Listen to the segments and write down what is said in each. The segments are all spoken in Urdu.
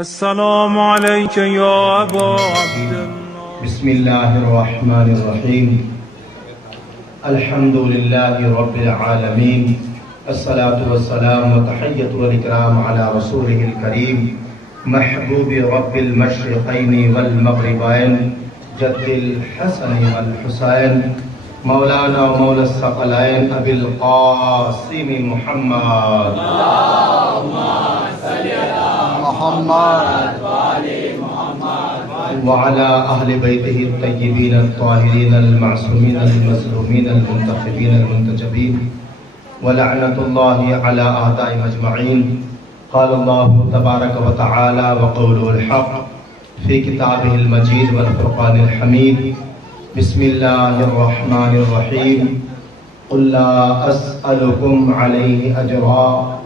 السلام عليك يا أبا عبد الله. بسم الله الرحمن الرحيم. الحمد لله رب العالمين. الصلاة والسلام وتحية والإكرام على رسوله الكريم محبوب رب المشرقين والمغربين جد الحسن والحسين مولانا ومولى الثقلين أبي القاسم محمد. اللهم صل على محمد وعلى محمد وعلى أهل بيته الطيبين الطاهرين المعصومين المظلومين المنتخبين المنتجبين ولعنة الله على أعدائهم أجمعين. قال الله تبارك وتعالى وقوله الحق في كتابه المجيد والفرقان الحميد. بسم الله الرحمن الرحيم. قل لا أسألكم عليه أجرا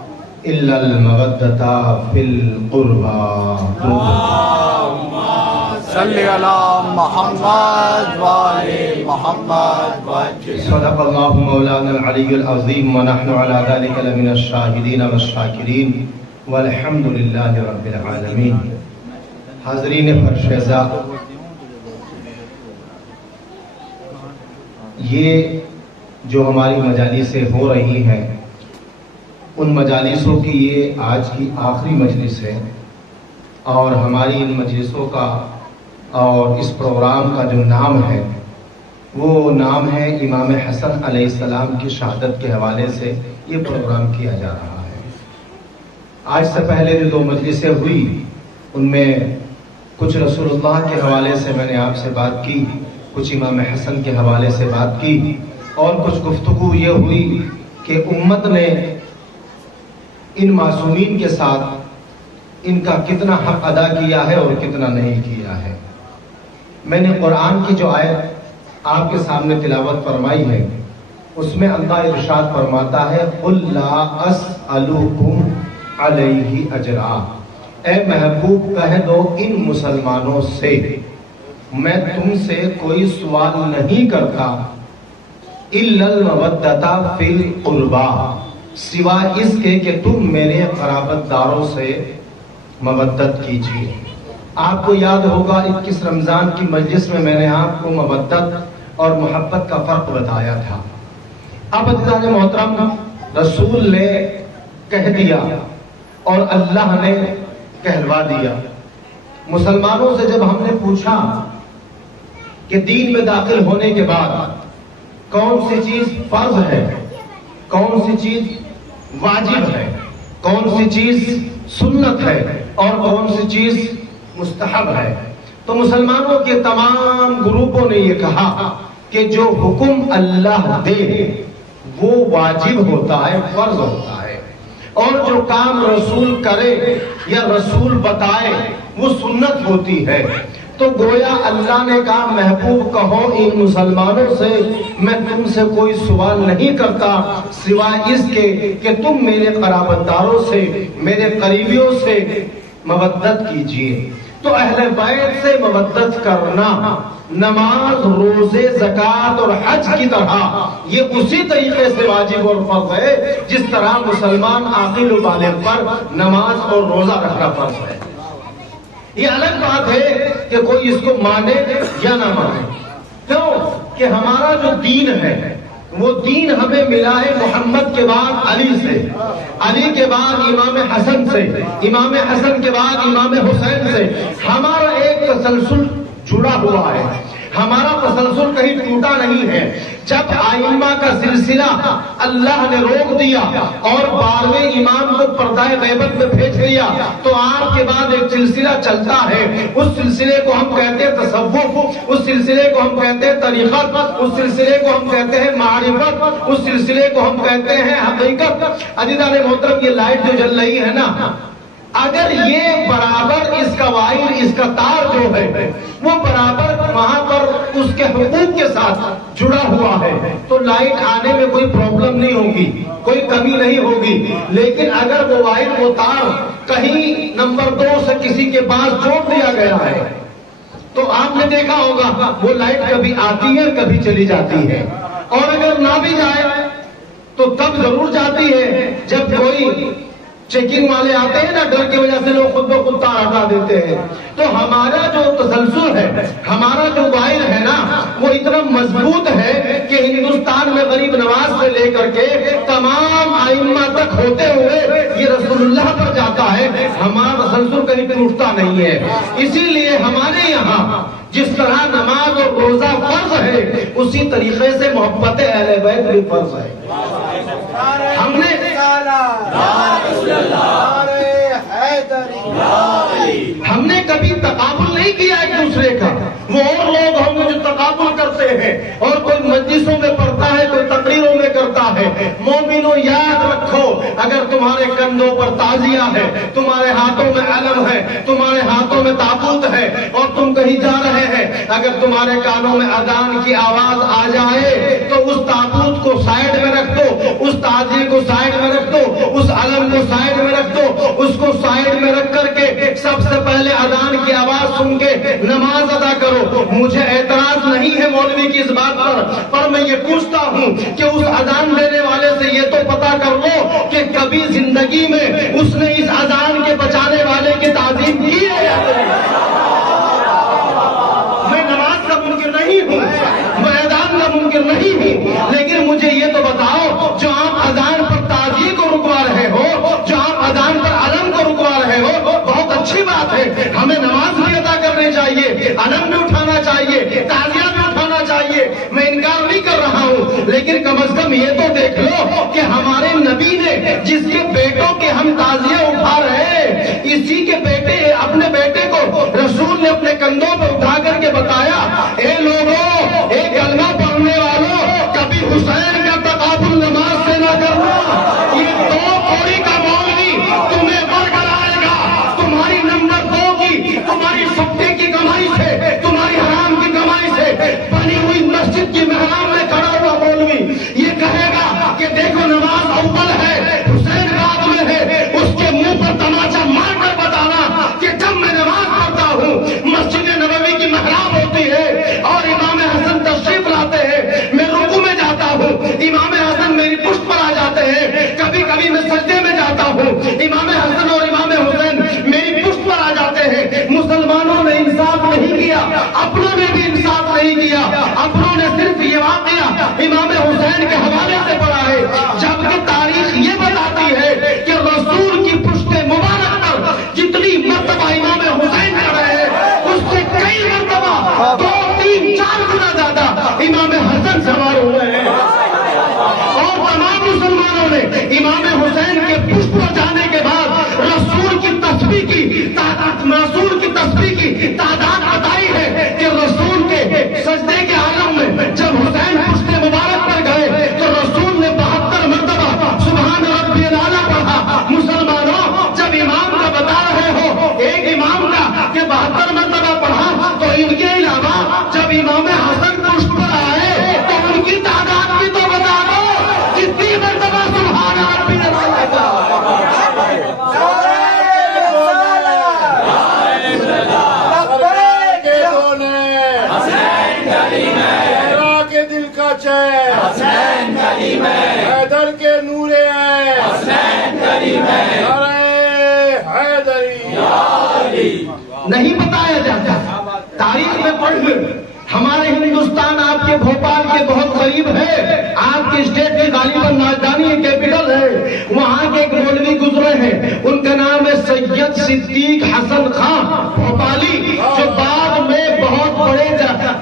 إلا المودة في القربى. اللهم صل على محمد وعلى محمد وجل. صدق الله مولانا العلي العظيم ونحن على ذلك لمن الشاهدين والشاكرين والحمد لله رب العالمين. حاضرین فرشیزہ، یہ جو ہماری مجالسیں ہو رہی ہیں ان مجالسوں کی یہ آج کی آخری مجلس ہے، اور ہماری ان مجلسوں کا اور اس پروگرام کا جو نام ہے وہ نام ہے امام حسن علیہ السلام کی شہادت کے حوالے سے یہ پروگرام کیا جا رہا ہے۔ آج سے پہلے جو 2 مجلسیں ہوئی ان میں کچھ رسول اللہ کے حوالے سے میں نے آپ سے بات کی، کچھ امام حسن کے حوالے سے بات کی، اور کچھ گفتگو یہ ہوئی کہ امت نے ان معصومین کے ساتھ ان کا کتنا حق ادا کیا ہے اور کتنا نہیں کیا ہے۔ میں نے قرآن کی جو آیت آپ کے سامنے تلاوت فرمائی ہے اس میں اللہ ارشاد فرماتا ہے قُلْ لَا أَسْأَلُكُمْ عَلَيْهِ أَجْرًا، اے محبوب کہہ دو ان مسلمانوں سے میں تم سے کوئی سوال نہیں کرتا إِلَّا الْمَوَدَّةَ فِي الْقُرْبَى، سوائے اس کے کہ تم میرے قرابت داروں سے مودت کیجیے۔ آپ کو یاد ہوگا 21 رمضان کی مجلس میں نے آپ کو مودت اور محبت کا فرق بتایا تھا۔ اب عزیزان محترم، رسول نے کہہ دیا اور اللہ نے کہلوا دیا۔ مسلمانوں سے جب ہم نے پوچھا کہ دین میں داخل ہونے کے بعد کون سی چیز فرض ہے، کون سی چیز واجب ہے، کون سی چیز سنت ہے اور کون سی چیز مستحب ہے، تو مسلمانوں کے تمام گروپوں نے یہ کہا کہ جو حکم اللہ دے وہ واجب ہوتا ہے، فرض ہوتا ہے، اور جو کام رسول کرے یا رسول بتائے وہ سنت ہوتی ہے۔ تو گویا اللہ نے کہا محبوب کہو ان مسلمانوں سے میں تم سے کوئی سوال نہیں کرتا سوائے اس کے کہ تم میرے قرابت داروں سے، میرے قریبیوں سے مودت کیجیے۔ تو اہل بیت سے مودت کرنا نماز، روزے، زکوٰۃ اور حج کی طرح یہ اسی طریقے سے واجب اور فرض ہے جس طرح مسلمان عاقل و بالغ پر نماز اور روزہ رکھنا فرض ہے۔ یہ الگ بات ہے کہ کوئی اس کو مانے یا نہ مانے، کیوں کہ ہمارا جو دین ہے وہ دین ہمیں ملا ہے محمد کے بعد علی سے، علی کے بعد امام حسن سے، امام حسن کے بعد امام حسین سے۔ ہمارا ایک تسلسل جڑا ہوا ہے، ہمارا تسلسل کہیں ٹوٹا نہیں ہے۔ جب آئمہ کا سلسلہ اللہ نے روک دیا اور 12ویں امام کو پردہ غیبت میں بھیج دیا تو آپ کے بعد ایک سلسلہ چلتا ہے، اس سلسلے کو ہم کہتے ہیں تصوف، اس سلسلے کو ہم کہتے ہیں طریقت، اس سلسلے کو ہم کہتے ہیں معرفت، اس سلسلے کو ہم کہتے ہیں حقیقت۔ عزیزان محترم، یہ لائٹ جو جل رہی ہے نا، اگر یہ برابر اس کا وائر، اس کا تار جو ہے وہ برابر وہاں پر اس کے حقوق کے ساتھ جڑا ہوا ہے تو لائٹ آنے میں کوئی پرابلم نہیں ہوگی، کوئی کمی نہیں ہوگی۔ لیکن اگر وہ وائر، وہ تار کہیں نمبر 2 سے کسی کے پاس جوڑ دیا گیا ہے تو آپ نے دیکھا ہوگا وہ لائٹ کبھی آتی ہے کبھی چلی جاتی ہے، اور اگر نہ بھی جائے تو تب ضرور جاتی ہے جب کوئی چیکنگ والے آتے ہیں نا، ڈر کی وجہ سے لوگ خود بخود تار ہٹا دیتے ہیں. تو ہمارا جو تسلسل ہے، ہمارا جو وائر ہے نا، وہ اتنا مضبوط ہے کہ ہندوستان میں غریب نواز سے لے کر کے تمام ائمہ تک ہوتے ہوئے یہ رسول اللہ پر جاتا ہے. ہمارا تسلسل کہیں ٹوٹتا نہیں ہے. اسی لیے ہمارے یہاں جس طرح نماز اور روزہ فرض ہے، اسی طریقے سے محبت اہل بیت بھی فرض ہے. ہم نے کبھی تقابل نہیں کیا ایک دوسرے کا. وہ اور لوگ ہوں گے جو تقابل کرتے ہیں، اور کوئی مجلسوں میں پڑھتا ہے، کوئی تقریروں میں کرتا ہے. مومنوں یاد رکھو، اگر تمہارے کندھوں پر تعزیہ ہے، تمہارے ہاتھوں میں علم ہے، تمہارے ہاتھوں میں تابوت ہے، اور تم کہیں جا رہے ہیں، اگر تمہارے کانوں میں اذان کی آواز آ جائے تو اس تابوت کو سائڈ میں رکھ دو، اس تعزیے کو سائڈ میں رکھ دو، اس علم کو سائڈ میں رکھ دو. اس کو سائڈ میں رکھ کر کے سب سے پہلے اذان کی آواز سن کے نماز ادا کرو. مجھے اعتراض نہیں ہے مولوی کی اس بات پر میں یہ پوچھتا ہوں کہ اس اذان دینے والے سے یہ تو پتا کر لو کہ کبھی زندگی میں اس نے اس اذان کے بچانے والے کی تعظیم کی ہے یا نہیں. میں نماز کا منکر نہیں ہوں، میں اذان کا منکر نہیں ہوں، لیکن مجھے یہ تو بتاؤ، جو آپ اذان پر تعزیے کو رکوا رہے ہو، جو آپ اذان پر علم کو رکوا رہے ہو، بہت اچھی بات ہے. ہمیں نماز بھی ادا کرنی چاہیے، علم بھی اٹھانا چاہیے، تعزیہ بھی اٹھانا چاہیے. میں انکار نہیں کر رہا ہوں، لیکن کم از کم یہ تو دیکھ لو کہ ہمارے نبی نے جس کے بیٹوں کے ہم تعزیہ اٹھا رہے ہیں، اسی کے بیٹے، اپنے بیٹے کو رسول نے اپنے کندھوں پر اٹھا کر کے بتایا، اے لوگوں، اے کلمہ پڑھنے والوں، کبھی حسین کا تقابل نماز سے نہ کرنا. یہ دو کوڑی کا مولوی تمہیں برگلائے گا. تمہاری نمبر 2 کی، تمہاری سکے کی کمائی سے، تمہاری حرام کی کمائی سے بنی ہوئی مسجد کی محراب میں کھڑا ہوا مولوی یہ کہے گا کہ دیکھو نماز اول ہے، حسین بعد میں ہے. اس کے منہ پر تماچا مار کر بتانا کہ جب میں نماز پڑھتا ہوں، مسجد نبوی کی محراب ہوتی ہے اور امام حسن تشریف لاتے ہیں، میں رکوع میں جاتا ہوں، امام حسن میری پشت پر آ جاتے ہیں. کبھی کبھی میں سجدے میں جاتا ہوں، امام حسن اور امام حسین میری پشت پر آ جاتے ہیں. مسلمانوں نے انصاف نہیں کیا، اپنوں نے بھی انصاف نہیں کیا. اپنوں نے صرف یہ واقعہ امام حسین کے حوالے سے پڑھا ہے، جبکہ تاریخ یہ بتاتی ہے کہ رسول کی پشت مبارک پر جتنی مرتبہ امام حسین کر رہے ہیں، اس سے کئی مرتبہ 2، 3، 4 گنا زیادہ امام حسن سوار ہوئے ہیں. اور تمام مسلمانوں نے امام حسین کے پشت پر جانے کے بعد رسول کی تسبیح کی تعداد بتائی ہے کہ رسول کے سجدے کے عالم میں جب حسین پشت مبارک پر گئے تو رسول نے 72 مرتبہ سبحان ربی الاعلیٰ پڑھا. مسلمانوں، جب امام کا بتا رہے ہو، ایک امام کا کہ 72 مرتبہ پڑھا، تو ان کے علاوہ جب امام حسن پشت پر آئے تو ان کی تعداد بھی تو بتا دو کتنی مرتبہ سبحان ربی الاعلیٰ. حیدر کے نورے ہیں، نہیں بتایا جاتا. تاریخ میں پڑھ لیں، ہمارے ہندوستان آپ کے بھوپال کے بہت قریب ہے. آپ کے اسٹیٹ کی غالباً راجدھانی کیپٹل ہے. وہاں کے ایک مولوی گزرے ہیں، ان کا نام ہے سید صدیق حسن خان بھوپالی، جو بعد میں بہت بڑے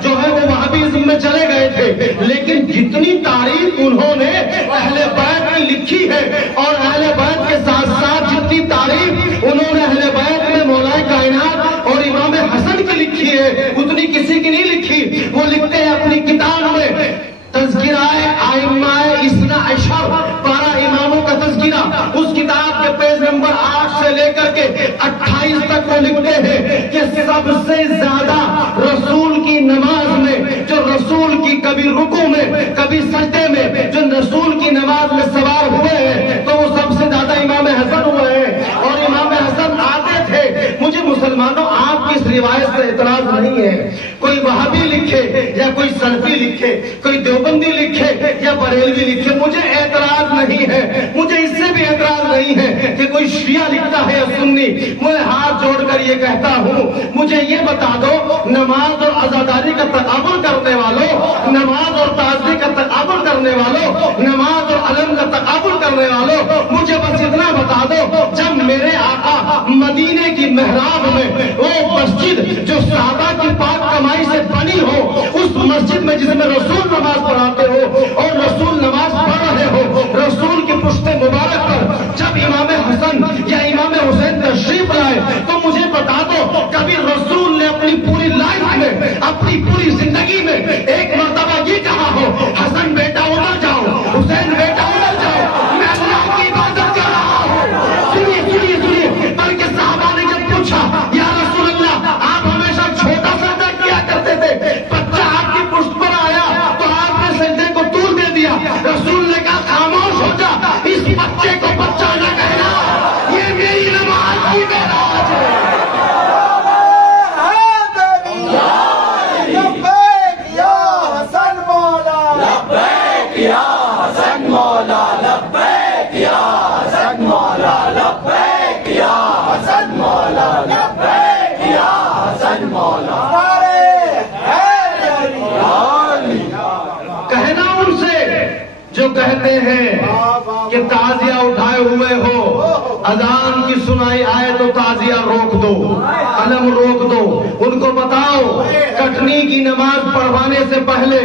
جو ہے وہ وہابیزم میں چلے گئے تھے. لیکن جتنی تاریخ انہوں نے اہل بیت کی لکھی ہے، اور اہل بیت کے ساتھ ساتھ جتنی تاریخ انہوں نے اہل بیت میں مولا کائنات اور امام حسن کی لکھی ہے، اتنی کسی کی نہیں لکھی. وہ لکھتے ہیں اپنی کتاب میں تذکرہ ائمہ اثنا عشر، 12 اماموں کا تذکرہ. اس کتاب کے پیج نمبر 8 سے لے کر کے 28 تک وہ لکھتے ہیں کہ سب سے زیادہ رسول کی نماز میں، جو رسول کی کبھی رکوع میں کبھی سجدے میں جو رسول کی نماز میں سوار ہوئے ہیں، تو وہ سب سے زیادہ امام حسن ہوئے ہیں. اور امام حسن آتے تھے. مجھے مسلمانوں آپ کی اس روایت سے اعتراض نہیں ہے. کوئی وہابی لکھے یا کوئی سلفی لکھے، کوئی دیوبندی لکھے یا بریلوی لکھے، مجھے اعتراض نہیں نہیں ہے، مجھے اس سے بھی اعتراض نہیں ہے کہ کوئی شیعہ لکھتا ہے یا سنی، میں ہاتھ جوڑ کر یہ کہتا ہوں مجھے یہ بتا دو، نماز اور عزاداری کا تقابل کرنے والوں، نماز اور تعزیے کا تقابل کرنے والوں، نماز اور علم کا تقابل کرنے والوں، مجھے بس اتنا بتا دو، جب میرے آقا مدینے کی محراب میں وہ مسجد جو صحابہ کی پاک کمائی سے بنی ہو، اس مسجد میں جس میں رسول نماز پڑھاتے ہو اور رسول نماز پڑھ رہے ہو، رسول کی پشت مبارک پر جب امام حسن یا امام حسین تشریف لائے تو مجھے بتا دو کبھی رسول نے اپنی پوری لائف میں، اپنی پوری زندگی میں ایک مرتبہ یہ کہا ہو حسن بیٹا ادھر جاؤ، حسین بیٹا ادھر جاؤ، میں اللہ کی عبادت کر رہا ہوں؟ سنیے سنیے سنیے، بلکہ صحابہ نے جب پوچھا یا رسول اللہ آپ ہمیشہ چھوٹا سجدہ کیا کرتے تھے، بچہ آپ کی پشت پر آیا تو آپ نے سجدے کو طول دے دیا، رسول نے کہا خاموش ہو جا، اس بچے کو بچہ نہ کہنا، یہ میری نماز کی معراج ہے۔ کہنا ان سے جو کہتے ہیں کہ تعزیہ اٹھائے ہوئے ہو، اذان کی سنائی آئے تو تعزیہ روک دو، علم روک دو، ان کو بتاؤ کٹنی کی نماز پڑھوانے سے پہلے،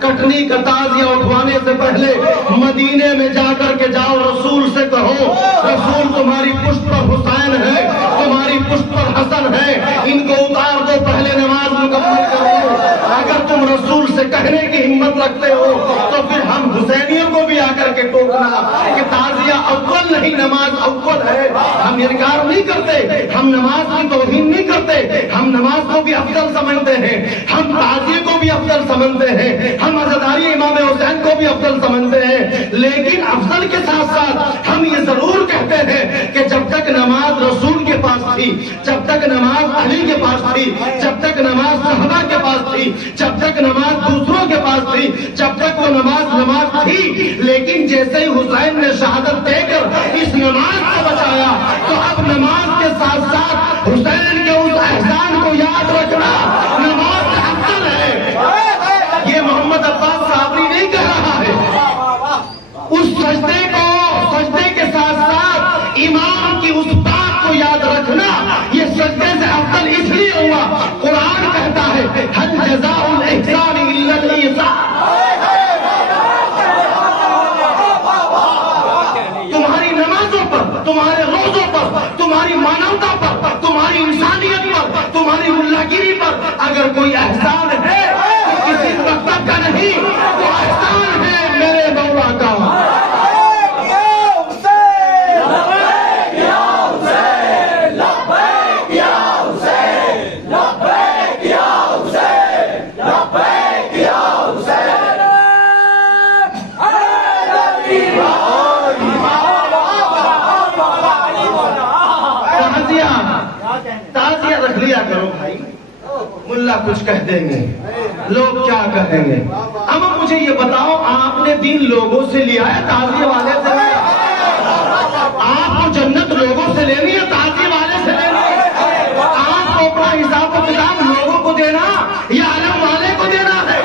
کٹنی کا تعزیہ اٹھوانے سے پہلے مدینے میں جا کر کے جاؤ، رسول سے کہو رسول تمہاری پشت پر حسین ہے، تمہاری پشت پر حسن ہے، ان کو اتار دو، پہلے نماز مکمل کرو۔ اگر تم رسول سے کہنے کی ہمت رکھتے ہو تو پھر ہم حسینیوں کو بھی آ کر کے ٹوکنا کہ تعزیہ اول نہیں نماز اول ہے، ہم انکار نہیں کرتے، ہم نماز کی توہین نہیں کرتے، ہم نماز کو بھی افضل سمجھتے ہیں، ہم تعزیے کو بھی افضل سمجھتے ہیں، ہم عزاداری امام حسین کو بھی افضل سمجھتے ہیں، لیکن افضل کے ساتھ ساتھ ہم یہ ضرور کہتے ہیں کہ جب تک نماز رسول کے پاس تھی، جب تک نماز علی کے پاس تھی، جب تک نماز صحابہ کے پاس تھی، جب تک نماز دوسروں کے پاس تھی، جب تک وہ نماز تھی، لیکن جیسے ہی حسین نے شہادت دے کر اس نماز کو بچایا تو اب نماز کے ساتھ ساتھ حسین کے اس احسان کو یاد رکھنا نماز افضل ہے۔ یہ محمد عباس صابری نہیں کہہ رہا ہے، اس سجدے کے ساتھ ساتھ امام کی اس بات کو یاد رکھنا یہ سجدے سے افضل اس لیے ہوا، قرآن کہتا ہے هل جزاء الاحسان الا الاحسان، تمہاری نمازوں پر، تمہارے روزوں پر، تمہاری مانوتا پر، تمہاری انسانیت پر، تمہاری اللہ گیری پر اگر کوئی احسان ہے تو کسی مکتب کا نہیں، وہ احسان ہے میرے مولا کا۔ تعزیہ رکھ لیا کرو بھائی، ملا کچھ کہہ دیں گے، لوگ کیا کہیں گے۔ اما مجھے یہ بتاؤ آپ نے دین لوگوں سے لیا ہے تعزیہ والے سے لیا؟ آپ کو جنت لوگوں سے لینی ہے تعزیہ والے سے لینی ہے؟ آپ کو اپنا حساب و کتاب لوگوں کو دینا یا علم والے کو دینا ہے؟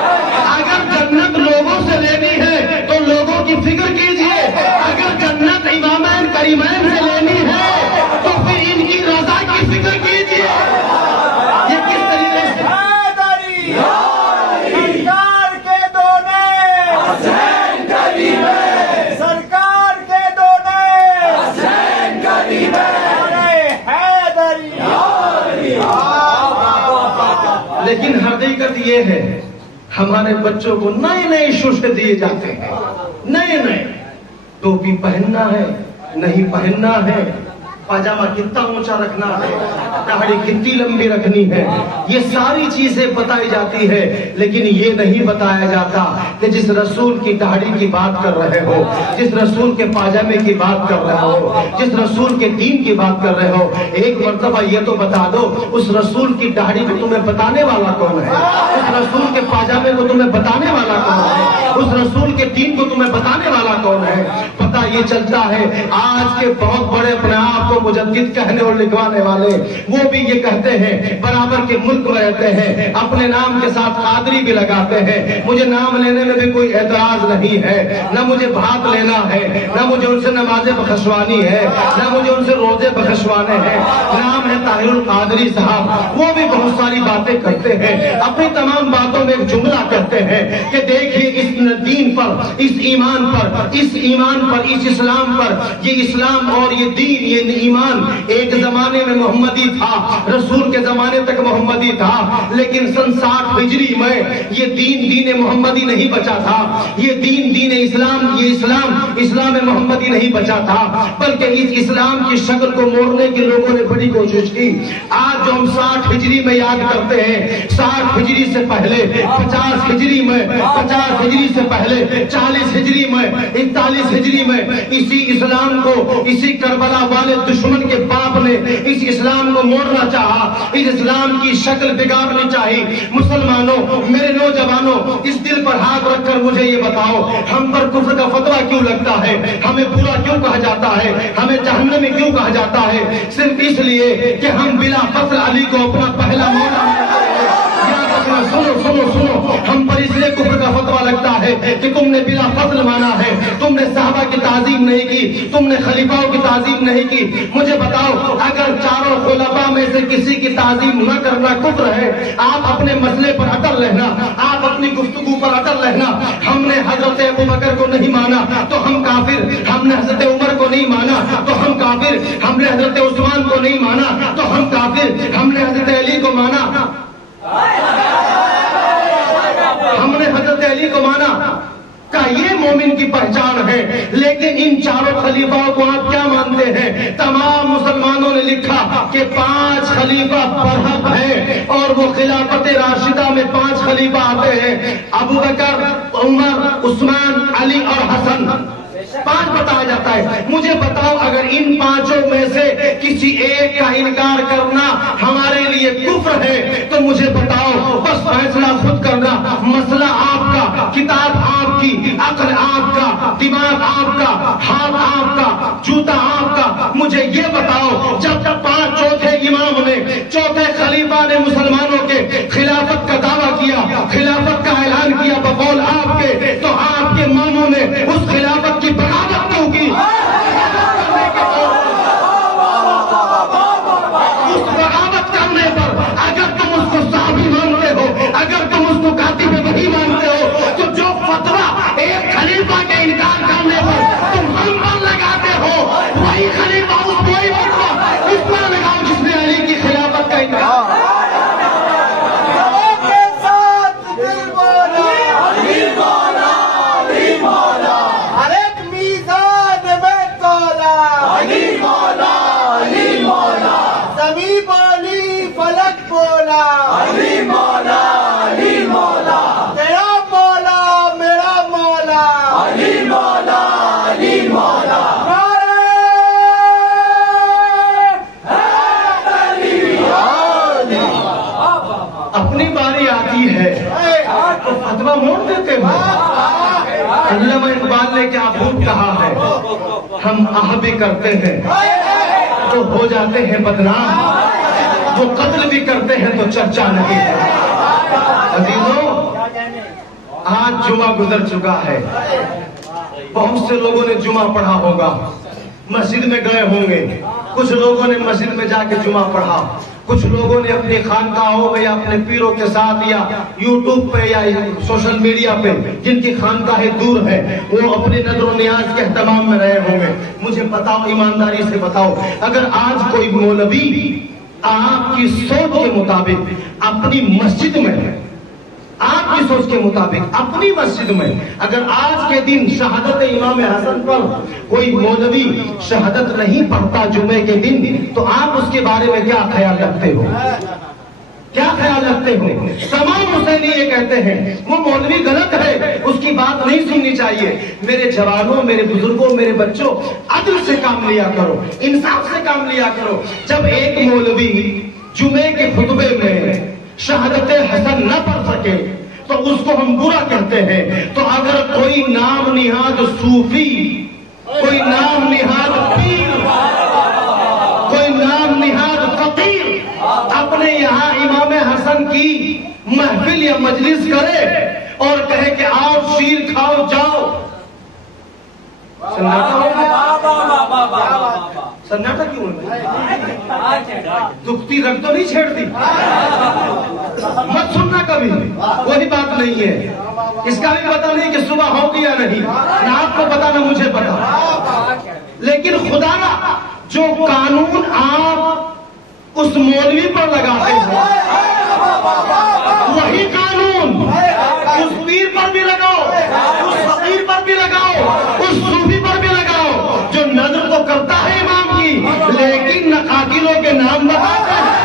اگر جنت لوگوں سے لینی ہے تو لوگوں کی فکر کیجئے، اگر جنت امامین کریمین سے لینی ہے تو پھر ان کی رضا کی فکر کیجئے۔ یہ کس طریقے سے سرکار کے دونے حسین کریم ہے، سرکار کے دونے حسین کریم ہے، حیدری۔ لیکن حقیقت یہ ہے ہمارے بچوں کو نئے نئے شوشے دیے جاتے ہیں، نئے نئے، ٹوپی پہننا ہے نہیں پہننا ہے، پاجامہ کتنا اونچا رکھنا ہے، داڑھی کتنی لمبی رکھنی ہے، یہ ساری چیزیں بتائی جاتی ہے، لیکن یہ نہیں بتایا جاتا کہ جس رسول کی داڑھی کی بات کر رہے ہو، جس رسول کے پاجامے کی بات کر رہے ہو، جس رسول کے دین کی بات کر رہے ہو، ایک مرتبہ یہ تو بتا دو اس رسول کی داڑھی کو تمہیں بتانے والا کون ہے؟ اس رسول کے پاجامے کو تمہیں بتانے والا کون ہے؟ اس رسول کے دین کو تمہیں بتانے والا کون ہے؟ پتہ یہ چلتا ہے آج کے بہت بڑے اپنے آپ کو مجدد کہنے اور لکھوانے والے وہ بھی یہ کہتے ہیں برابر کے ملک میں رہتے ہیں، اپنے نام کے ساتھ قادری بھی لگاتے ہیں. مجھے نام لینے میں بھی کوئی اعتراض نہیں ہے، نہ مجھے بھات لینا ہے، نہ مجھے ان سے نمازیں بخشوانی ہے، نہ مجھے ان سے روزے بخشوانے ہیں. نام ہے طاہر القادری صاحب. وہ بھی بہت ساری باتیں کرتے ہیں، اپنی تمام باتوں میں ایک جملہ کہتے ہیں کہ دیکھیے اس دین پر، اس ایمان پر، اس اسلام پر، یہ اسلام اور یہ دین، یہ ایمان ایک زمانے میں محمدی تھا، رسول کے زمانے تک محمدی تھا، لیکن سن 60 ہجری میں یہ دین محمدی نہیں بچا تھا. یہ دین اسلام، یہ اسلام محمدی نہیں بچا تھا، بلکہ اس اسلام کی شکل کو موڑنے کی لوگوں نے بڑی کوشش کی. آج جو ہم 60 ہجری میں یاد کرتے ہیں، 60 ہجری سے پہلے 50 ہجری میں، 50 ہجری سے پہلے 40 ہجری میں، 41 ہجری میں اسی اسلام کو، اسی کربلا والے دشمن کے باپ نے اس اسلام کو موڑنا چاہا، اس اسلام کی شکل بگاڑنی چاہی. مسلمانوں، میرے نوجوانوں، اس دل پر ہاتھ رکھ کر مجھے یہ بتاؤ، ہم پر کفر کا فتویٰ کیوں لگتا ہے؟ ہمیں برا کیوں کہا جاتا ہے؟ ہمیں جہنمی کیوں کہا جاتا ہے؟ صرف اس لیے کہ ہم بلا فصل علی کو اپنا پہلا مولا. سنو، ہم پر اس لیے کفر کا فتویٰ لگتا ہے کہ تم نے بلا فضل مانا ہے، تم نے صحابہ کی تعظیم نہیں کی، تم نے خلیفاؤں کی تعظیم نہیں کی. مجھے بتاؤ، اگر چاروں خلفاء میں سے کسی کی تعظیم نہ کرنا کفر ہے، آپ اپنے مسئلے پر اٹل رہنا، آپ اپنی گفتگو پر اٹل رہنا. ہم نے حضرت ابوبکر کو نہیں مانا تو ہم کافر، ہم نے حضرت عمر کو نہیں مانا تو ہم کافر، ہم نے حضرت عثمان کو نہیں مانا تو ہم کافر، ہم نے حضرت علی کو مانا، ہم نے حضرت علی کو مانا. کا یہ مومن کی پہچان ہے. لیکن ان چاروں خلیفاؤں کو آپ کیا مانتے ہیں؟ تمام مسلمانوں نے لکھا کہ 5 خلیفہ برحق ہیں، اور وہ خلافت راشدہ میں 5 خلیفہ آتے ہیں: ابوبکر، عمر، عثمان، علی اور حسن. 5 بتایا جاتا ہے. مجھے بتاؤ، اگر ان 5 میں سے کسی ایک کا انکار کرنا ہمارے لیے کفر ہے تو مجھے بتاؤ، بس فیصلہ خود کرنا. مسئلہ آپ کا، کتاب آپ کی، عقل آپ کا، دماغ آپ کا، ہاتھ آپ کا، جوتا آپ کا. مجھے یہ بتاؤ، جب 5 چوتھے امام نے، چوتھے خلیفہ نے مسلمانوں کے خلافت کا دعویٰ کیا، خلافت کا اعلان کیا بقول آپ کے، تو آپ کے ماموں نے اس خلافت کی بغاوت کیوں کی؟ اس بغاوت کرنے پر اگر تم اس کو صحابی مانتے ہو، اگر تم اس کو کاتب وحی مانتے ہو، تو جو فتویٰ ایک خلیفہ کے انکار کرنے پر تم ہم پر لگاتے ہو، وہی خلیفہ وہی فتویٰ اس پر لگاؤ جس نے علی کی خلافت کا انکار. اپنی باری آتی ہے تو فتویٰ موڑ دیتے ہو. علامہ اقبال نے کیا خوب کہا ہے، ہم آہ بھی کرتے ہیں تو ہو جاتے ہیں بدنام، جو قتل بھی کرتے ہیں تو چرچا نہیں ہے. عزیزوں، آج جمعہ گزر چکا ہے، بہت سے لوگوں نے جمعہ پڑھا ہوگا، مسجد میں گئے ہوں گے، کچھ لوگوں نے مسجد میں جا کے جمعہ پڑھا، کچھ لوگوں نے اپنی خانقاہوں میں یا اپنے پیروں کے ساتھ یا یوٹیوب پہ یا سوشل میڈیا پہ جن کی خانقاہیں دور ہیں وہ اپنے نظر و نیاز کے اہتمام میں رہے ہوں گے. مجھے بتاؤ، ایمانداری سے بتاؤ، اگر آج کوئی مولوی آپ کی سوچ کے مطابق اپنی مسجد میں، آپ کی سوچ کے مطابق اپنی مسجد میں اگر آج کے دن شہادت امام حسن پر کوئی مولوی شہادت نہیں پڑھتا جمعے کے دن، تو آپ اس کے بارے میں کیا خیال رکھتے ہو؟ کیا خیال رکھتے ہو؟ تمام حسینی یہ کہتے ہیں وہ مولوی غلط ہے، اس کی بات نہیں سننی چاہیے. میرے جوانوں، میرے بزرگوں، میرے بچوں، عدل سے کام لیا کرو، انصاف سے کام لیا کرو. جب ایک مولوی جمعے کے خطبے میں شہادت حسن نہ پڑھ سکے تو اس کو ہم برا کہتے ہیں. تو اگر کوئی نام نہاد صوفی کوئی نام نہاد پیر، کوئی نام نہاد فقیر اپنے یہاں امام حسن کی محفل یا مجلس کرے اور کہے کہ آؤ شیر کھاؤ جاؤ، سناٹا کیوں ہے؟ دکھتی رکھ تو نہیں چھیڑتی، مت سننا کبھی، وہی بات نہیں ہے۔ اس کا بھی پتہ نہیں کہ صبح ہوگی یا نہیں، نہ آپ کو پتا نہ مجھے پتا، لیکن خدا را جو قانون آپ اس مولوی پر لگاتے ہیں وہی قانون اس پیر پر بھی لگاؤ، اس فقیر پر بھی لگاؤ، اس صوفی پر بھی لگاؤ جو نظر تو کرتا ہے امام کی لیکن نقاقلوں کے نام بتاتے ہیں۔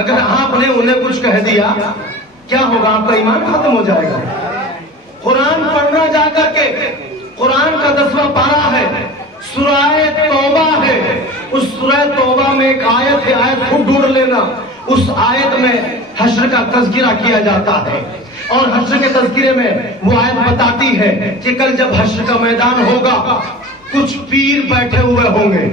اگر آپ نے انہیں کچھ کہہ دیا کیا ہوگا؟ آپ کا ایمان ختم ہو جائے گا۔ قرآن پڑھنا جا کر کے، قرآن کا 10واں پارہ ہے، سورہ توبہ ہے، اس سورہ توبہ میں ایک آیت ہے، آیت خود ڈھونڈ لینا، اس آیت میں حشر کا تذکرہ کیا جاتا ہے، اور حشر کے تذکرے میں وہ آیت بتاتی ہے کہ کل جب حشر کا میدان ہوگا کچھ پیر بیٹھے ہوئے ہوں گے،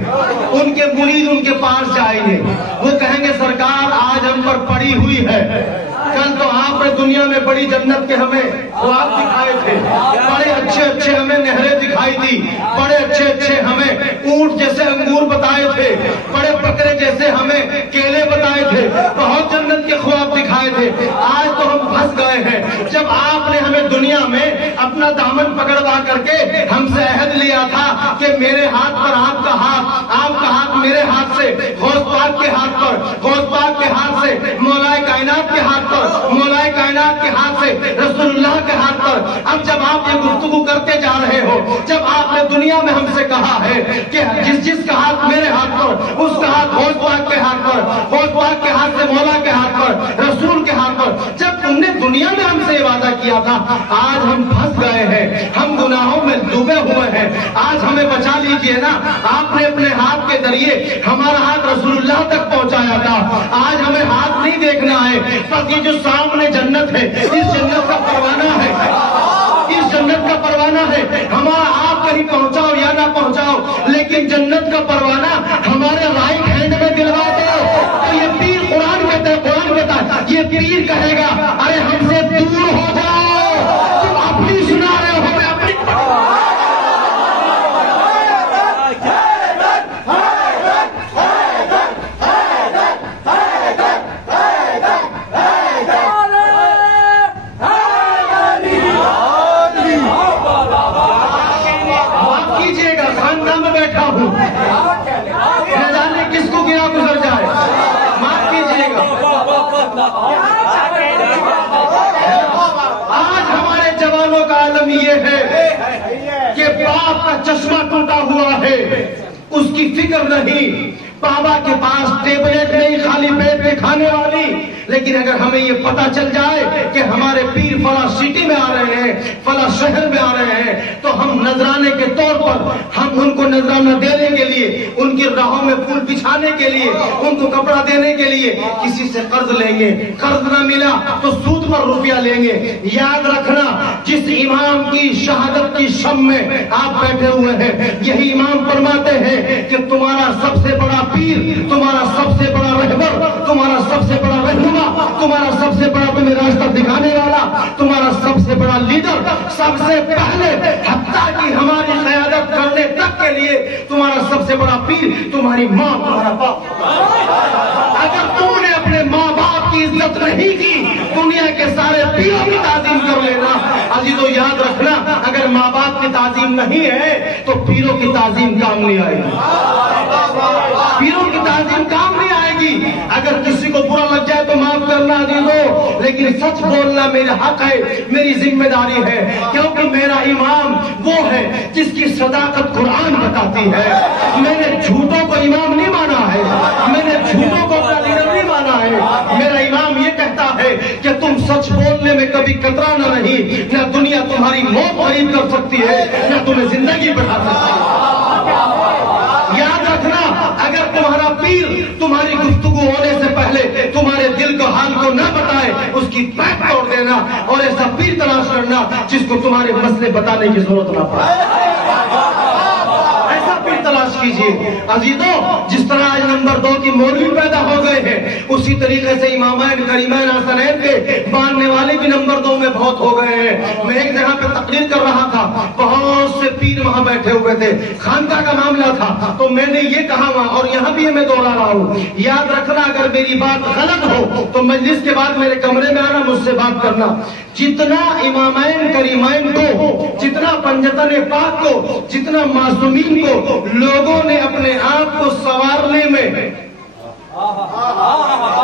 ان کے مرید ان کے پاس جائیں گے، وہ کہیں گے سرکار آج ہم پر پڑی ہوئی ہے، کل تو آپ نے دنیا میں بڑی جنت کے ہمیں خواب دکھائے تھے، بڑے اچھے اچھے ہمیں نہریں دکھائی تھی، بڑے اچھے اچھے ہمیں اونٹ جیسے انگور بتائے تھے، بڑے بکرے جیسے ہمیں کیلے بتائے تھے، بہت جنت کے خواب دکھائے تھے، آج تو ہم پھنس گئے ہیں۔ جب آپ نے ہمیں دنیا میں اپنا دامن پکڑوا کر کے ہم سے عہد لیا تھا کہ میرے ہاتھ پر آپ کا ہاتھ، آپ کا ہاتھ میرے ہاتھ سے، غوث پاک کے ہاتھ پر، غوث پاک کے ہاتھ سے مولا کائنات کے ہاتھ پر، مولا کائنات کے ہاتھ سے رسول اللہ کے ہاتھ پر، اب جب آپ یہ گفتگو کرتے جا رہے ہو، جب آپ نے دنیا میں ہم سے کہا ہے کہ جس کا ہاتھ میرے ہاتھ پر، اس کا ہاتھ غوث پاک کے ہاتھ پر، غوث پاک کے ہاتھ سے مولا کے ہاتھ پر، رسول کے ہاتھ پر، جب تم نے دنیا میں ہم سے یہ وعدہ کیا تھا، آج ہم پھنس گئے ہیں، ہم گناہوں میں ڈوبے ہوئے ہیں، آج ہمیں بچا لیجئے نا۔ آپ نے اپنے ہاتھ کے ذریعے ہمارا ہاتھ رسول اللہ تک پہنچایا تھا، آج ہمیں ہاتھ نہیں دیکھنا ہے، بس یہ جو سامنے جنت ہے، اس جنت کا پروانہ ہے، اس جنت کا پروانہ ہے، ہمارا آپ کہیں پہنچاؤ یا نہ پہنچاؤ، لیکن جنت کا پروانہ ہمارے رائٹ ہینڈ میں دلوا دو۔ تو یہ پیر قرآن کہتا ہے، قرآن کہتا ہے، یہ پیر کہے گا ارے ہم سے دور ہو جاؤ، تم اپنی سنا رہے ہو، میں اپنی یہ ہے کہ باپ کا چشمہ ٹوٹا ہوا ہے، اس کی فکر نہیں، بابا کے پاس ٹیبلٹ نہیں خالی پیٹ پہ کھانے والی، لیکن اگر ہمیں یہ پتا چل جائے کہ ہمارے پیر فلاں سٹی میں آ رہے ہیں، فلاں شہر میں آ رہے ہیں، تو ہم نذرانے کے طور پر ہم ان کو نذرانہ دینے کے لیے، ان کی راہوں میں پھول بچھانے کے لیے، ان کو کپڑا دینے کے لیے کسی سے قرض لیں گے، قرض نہ ملا تو سود پر روپیہ لیں گے۔ یاد رکھنا جس امام کی شہادت کی شم میں آپ بیٹھے ہوئے ہیں، یہی امام فرماتے ہیں کہ تمہارا سب سے بڑا پیر، تمہارا سب سے بڑا رہبر، تمہارا سب سے بڑا رہنما، تمہارا سب سے بڑا تمہیں راستہ دکھانے والا، تمہارا سب سے بڑا لیڈر، سب سے پہلے حتیٰ کہ ہماری قیادت کرنے تک کے لیے تمہارا سب سے بڑا پیر تمہاری ماں، تمہارا باپ۔ اگر تم نے اپنے ماں باپ کی عزت نہیں کی، دنیا کے سارے پیروں کی تعظیم کر لینا۔ عزیزو یاد رکھنا، اگر ماں باپ کی تعظیم نہیں ہے تو پیروں کی تعظیم کام نہیں آئے گی، پیروں کی تعظیم کام نہیں آئے گی۔ اگر کسی کو برا لگ جائے تو معاف کرنا عزیزو، لیکن سچ بولنا میرا حق ہے، میری ذمہ داری ہے، کیونکہ میرا امام وہ ہے جس کی صداقت قرآن بتاتی ہے۔ میں نے جھوٹوں کو امام نہیں مانا ہے، میں نے جھوٹوں کو اپنا لیڈر نہیں مانا ہے، میرا امام یہ کہتا ہے کہ تم سچ بولنے میں کبھی کترانا نہیں، نہ دنیا تمہاری موت قریب کر سکتی ہے نہ تمہیں زندگی بڑھا سکتی ہے۔ یاد رکھنا، اگر تمہارا پیر تمہاری گفتگو ہونے سے پہلے تمہارے دل کو حال کو نہ بتائے، اس کی پیٹ توڑ دینا اور ایسا پیر تلاش کرنا جس کو تمہارے مسئلے بتانے کی ضرورت نہ پڑے۔ تلاش کیجیے عزیزوں، جس طرح آج نمبر 2 کی مولوی پیدا ہو گئے ہیں، اسی طریقے سے امامین کریمین حسنین کے ماننے والے بھی نمبر 2 میں بہت ہو گئے ہیں۔ میں ایک جگہ پہ تقریر کر رہا تھا، بہت سے پیر وہاں بیٹھے ہوئے تھے، خانقاہ کا معاملہ تھا، تو میں نے یہ کہا وہاں، اور یہاں بھی میں دوہرا رہا ہوں، یاد رکھنا اگر میری بات غلط ہو تو مجلس کے بعد میرے کمرے میں آنا، مجھ سے بات کرنا۔ جتنا امامین کریمین کو، جتنا پنجتن پاک کو، جتنا معصومین کو لوگوں نے اپنے آپ کو سنوارنے میں،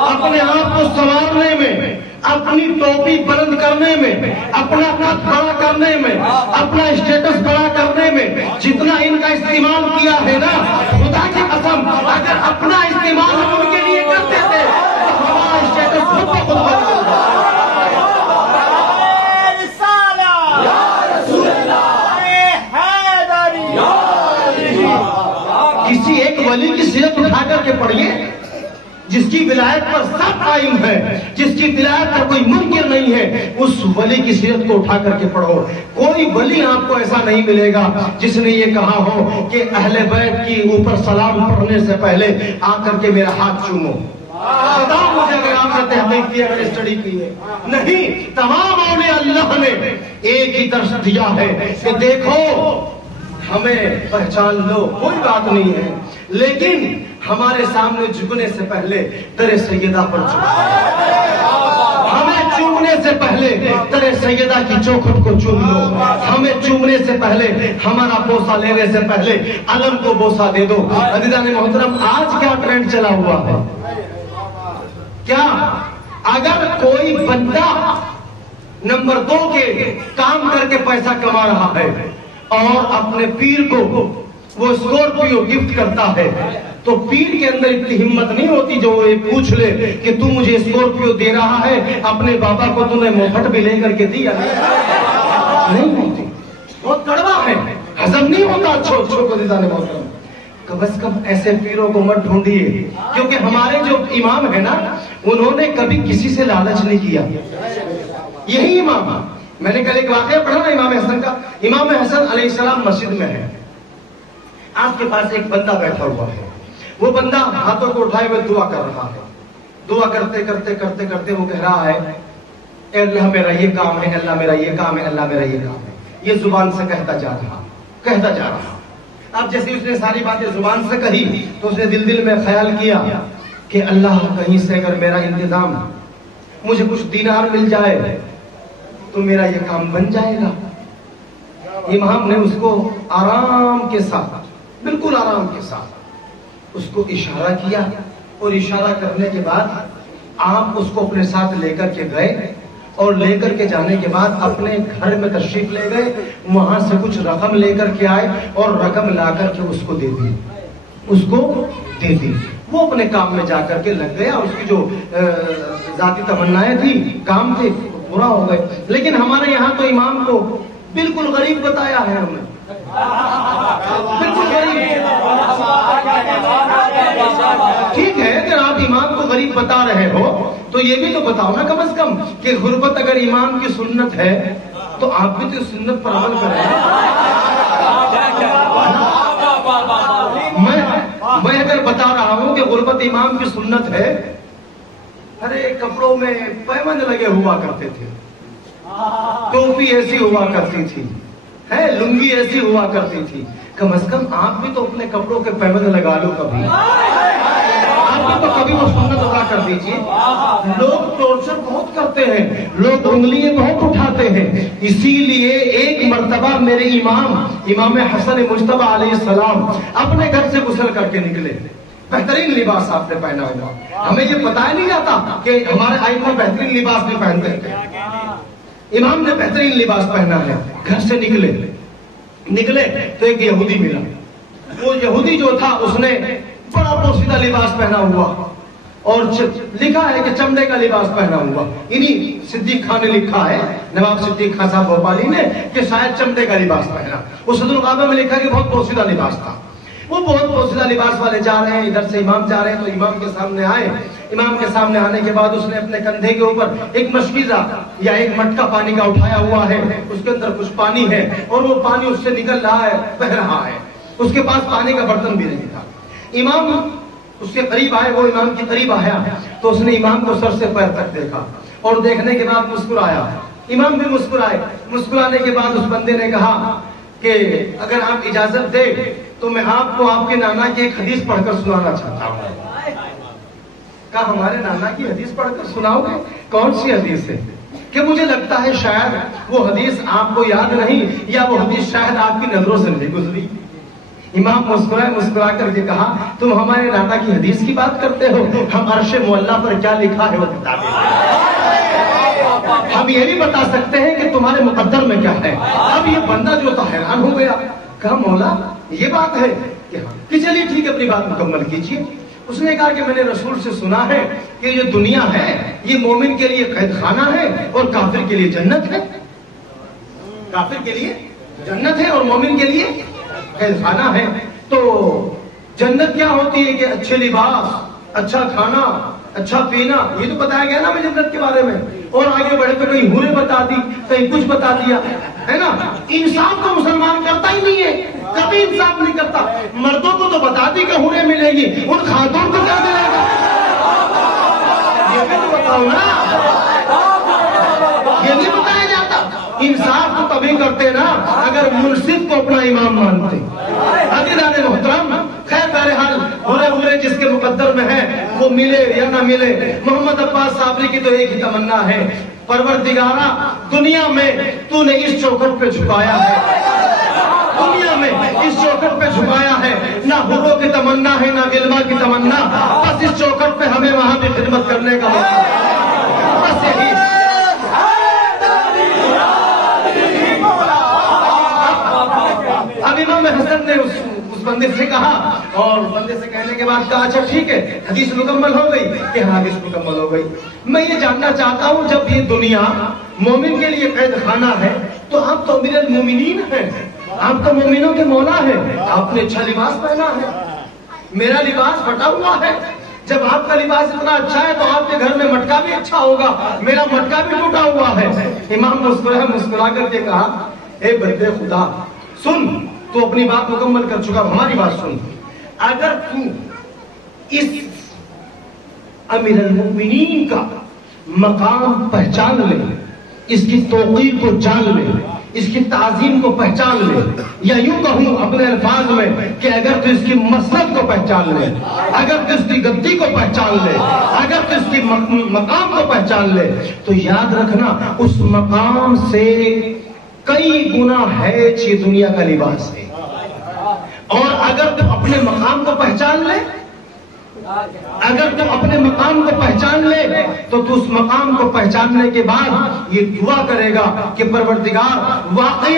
اپنے آپ کو سنوارنے میں، اپنی ٹوپی بلند کرنے میں، اپنا قد بڑا کرنے میں، اپنا اسٹیٹس بڑا کرنے میں جتنا ان کا استعمال کیا ہے نا، خدا کی قسم اگر اپنا استعمال ہم ان کے لیے کرتے تھے تو ہمارا اسٹیٹس خود بخود بڑھ جاتا۔ کسی ایک ولی کی سیرت اٹھا کر کے پڑھیے جس کی ولایت پر سب قائم ہے، جس کی ولایت پر کوئی منکر نہیں ہے، اس ولی کی سیرت کو اٹھا کر کے پڑھو۔ کوئی ولی آپ کو ایسا نہیں ملے گا جس نے یہ کہا ہو کہ اہل بیت کی اوپر سلام پڑھنے سے پہلے آ کر کے میرا ہاتھ چومو۔ بتاؤ مجھے اگر آپ نے تحقیق کی، اگر اسٹڈی کی ہے؟ نہیں، تمام اولیاء اللہ نے ایک ہی درس دیا ہے کہ دیکھو ہمیں پہچان لو، کوئی بات نہیں ہے، لیکن ہمارے سامنے جھکنے سے پہلے در سیدہ پر جھکو، ہمیں چومنے سے پہلے در سیدہ کی چوکھٹ کو چوم لو، ہمیں چومنے سے پہلے، ہمارا بوسہ لینے سے پہلے علم کو بوسہ دے دو۔ عزیزان محترم، آج کیا ٹرینڈ چلا ہوا ہے؟ کیا اگر کوئی بندہ نمبر 2 کے کام کر کے پیسہ کما رہا ہے اور اپنے پیر کو وہ اسکارپیو گفٹ کرتا ہے تو پیر کے اندر اتنی ہمت نہیں ہوتی جو وہ پوچھ لے کہ تو مجھے اسکارپیو دے رہا ہے، اپنے بابا کو تو نے موہٹ بھی لے کر کے دیا؟ نہیں ہوتی، بہت کڑوا ہے، ہضم نہیں ہوتا اچھو کو دیتا نے بہت۔ کم از کم ایسے پیروں کو مت ڈھونڈیے، کیونکہ ہمارے جو امام ہیں نا، انہوں نے کبھی کسی سے لالچ نہیں کیا۔ یہی امام، میں نے کل ایک واقعہ پڑھا نا امام حسن کا۔ امام حسن علیہ السلام مسجد میں ہے، آپ کے پاس ایک بندہ بیٹھا ہوا ہے، وہ بندہ ہاتھوں کو اٹھائے ہوئے دعا کر رہا ہے، دعا کرتے کرتے کرتے کرتے وہ کہہ رہا ہے اے اللہ میرا یہ کام ہے، اللہ میرا یہ کام ہے، اللہ میرا یہ کام ہے، یہ زبان سے کہتا جا رہا۔ اب جیسے اس نے ساری باتیں زبان سے کہی تو اس نے دل میں خیال کیا کہ اللہ کہیں سے اگر میرا انتظام، مجھے کچھ دینار مل جائے تو میرا یہ کام بن جائے گا۔ امام نے اس کو آرام کے ساتھ، بالکل آرام کے ساتھ اس کو اشارہ کیا، اور اشارہ کرنے کے بعد آپ اس کو اپنے ساتھ لے کر کے گئے، اور لے کر کے جانے کے بعد اپنے گھر میں تشریف لے گئے، وہاں سے کچھ رقم لے کر کے آئے اور رقم لا کر کے اس کو دے دی۔ وہ اپنے کام میں جا کر کے لگ گیا، اس کی جو ذاتی تمنائیں تھی، کام تھے، پورا ہو گئے۔ لیکن ہمارے یہاں تو امام کو بالکل غریب بتایا ہے ہمیں، بالکل غریب۔ ٹھیک ہے، اگر آپ امام کو غریب بتا رہے ہو تو یہ بھی تو بتاؤ نا کم از کم کہ غربت اگر امام کی سنت ہے تو آپ بھی تو سنت پر عمل کریں۔ میں اگر بتا رہا ہوں کہ غربت امام کی سنت ہے، ارے کپڑوں میں پیوند لگے ہوا کرتے تھے، ٹوپی ایسی ہوا کرتی تھی، لنگی ایسی ہوا کرتی تھی، کم از کم آپ بھی تو اپنے کپڑوں کے پیوند لگا لو کبھی، آپ بھی تو کبھی وہ سنت ادا کر دیجیے۔ لوگ ٹورچر بہت کرتے ہیں، لوگ انگلیاں بہت اٹھاتے ہیں، اسی لیے ایک مرتبہ میرے امام حسن مجتبی علیہ السلام اپنے گھر سے غسل کر کے نکلے، بہترین لباس آپ نے پہنا ہوا، ہمیں یہ پتا ہی نہیں جاتا کہ ہمارے ائمہ بہترین لباس بھی پہنتے ہیں۔ امام نے بہترین لباس پہنا ہے، گھر سے نکلے تو ایک یہودی ملا، وہ یہودی جو تھا اس نے بڑا پوشیدہ لباس پہنا ہوا، اور لکھا ہے کہ چمڑے کا لباس پہنا ہوا. انہی صدیق خان نے لکھا ہے, نواب صدیق خان صاحب بھوپالی نے, کہ شاید چمڑے کا لباس پہنا. وہ صدر الغابہ میں لکھا کہ بہت پوشیدہ لباس تھا. وہ بہت پوشیدہ لباس والے جا رہے ہیں, ادھر سے امام جا رہے ہیں, تو امام کے سامنے آئے. امام کے سامنے آنے کے بعد اس نے اپنے کندھے کے اوپر ایک مشکیزہ یا ایک مٹکا پانی کا اٹھایا ہوا ہے, اس کے اندر کچھ پانی ہے اور وہ پانی اس سے نکل رہا ہے, بہ رہا ہے. اس کے پاس پانی کا برتن بھی نہیں تھا. امام اس کے قریب آئے, وہ امام کے قریب آیا تو اس نے امام کو سر سے پیر تک دیکھا اور دیکھنے کے بعد مسکرایا. امام بھی مسکرائے. مسکرانے کے بعد اس بندے نے کہا کہ اگر آپ اجازت دے تو میں آپ کو آپ کے نانا کی ایک حدیث پڑھ کر سنانا چاہتا ہوں. کہا ہمارے نانا کی حدیث پڑھ کر سناؤ گے؟ کون سی حدیث ہے؟ کہ مجھے لگتا ہے شاید وہ حدیث آپ کو یاد نہیں, یا وہ حدیث شاید آپ کی نظروں سے نہیں گزری. امام مسکرا کر کے کہا تم ہمارے نانا کی حدیث کی بات کرتے ہو, ہم عرش معلیٰ پر کیا لکھا ہے وہ کتابیں, ہم یہ بھی بتا سکتے ہیں کہ تمہارے مقدر میں کیا ہے. اب یہ بندہ جو تھا حیران ہو گیا. کہا مولا یہ بات ہے کہ ہاں, کہ چلیے ٹھیک ہے اپنی بات مکمل کیجیے. اس نے کہا کہ میں نے رسول سے سنا ہے کہ یہ دنیا ہے یہ مومن کے لیے قید خانہ ہے اور کافر کے لیے جنت ہے. کافر کے لیے جنت ہے اور مومن کے لیے قید خانہ ہے. تو جنت کیا ہوتی ہے کہ اچھے لباس, اچھا کھانا, اچھا پینا, یہ تو بتایا گیا نا ہمیں جنت کے بارے میں. اور آگے بڑھے تو کہیں حوریں بتا دی, کہیں کچھ بتا دیا, ہے نا. انصاف تو مسلمان کرتا ہی نہیں ہے, کبھی انصاف نہیں کرتا. مردوں کو تو بتا دی کہ حوریں ملے گی, ان خاتون کو کیا ملے گا یہ بھی تو بتاؤ نا. یہ نہیں بتایا جاتا. انصاف تو تبھی کرتے نا اگر منصف کو اپنا امام مانتے. عزیزان محترم, خیر بہرحال برے جس کے مقدر میں ہے وہ ملے یا نہ ملے. محمد عباس صابری کی تو ایک ہی تمنا ہے, پروردگارا دنیا میں تو نے اس چوکھٹ پہ جھکایا ہے, دنیا میں اس چوکھٹ پہ جھکایا ہے, نہ حوروں کی تمنا ہے نہ غلما کی تمنا, بس اس چوکھٹ پہ ہمیں وہاں بھی خدمت کرنے کا موقع ہے. بس یہی. اب امام حسن نے اس بندے سے کہا, اور بندے سے کہنے کے بعد کہا اچھا ٹھیک ہے حدیث مکمل ہو گئی. کہ ہاں حدیث مکمل ہو گئی. میں یہ جاننا چاہتا ہوں جب یہ دنیا مومن کے لیے قید خانہ ہے تو آپ تو امیر المومنین ہیں, آپ تو مومنوں کے مولا ہیں, آپ نے اچھا لباس پہنا ہے, میرا لباس پھٹا ہوا ہے. جب آپ کا لباس اتنا اچھا ہے تو آپ کے گھر میں مٹکا بھی اچھا ہوگا, میرا مٹکا بھی ٹوٹا ہوا ہے. امام مسکرا کر کے کہا اے بندے خدا سن, تو اپنی بات مکمل کر چکا, ہماری بات سن. اگر تو اس امیر المؤمنین کا مقام پہچان لے, اس کی توقیر کو جان لے, اس کی تعظیم کو پہچان لے, یا یوں کہوں اپنے الفاظ میں کہ اگر تو اس کی مسلک کو پہچان لے, اگر تو اس کی گدی کو پہچان لے, اگر تو اس کی مقام کو پہچان لے, تو یاد رکھنا اس مقام سے کئی گنا ہے یہ دنیا کا لباس ہے. اور اگر تم اپنے مقام کو پہچان لے, اگر تم اپنے مقام کو پہچان لے تو تو اس مقام کو پہچاننے کے بعد یہ دعا کرے گا کہ پروردگار واقعی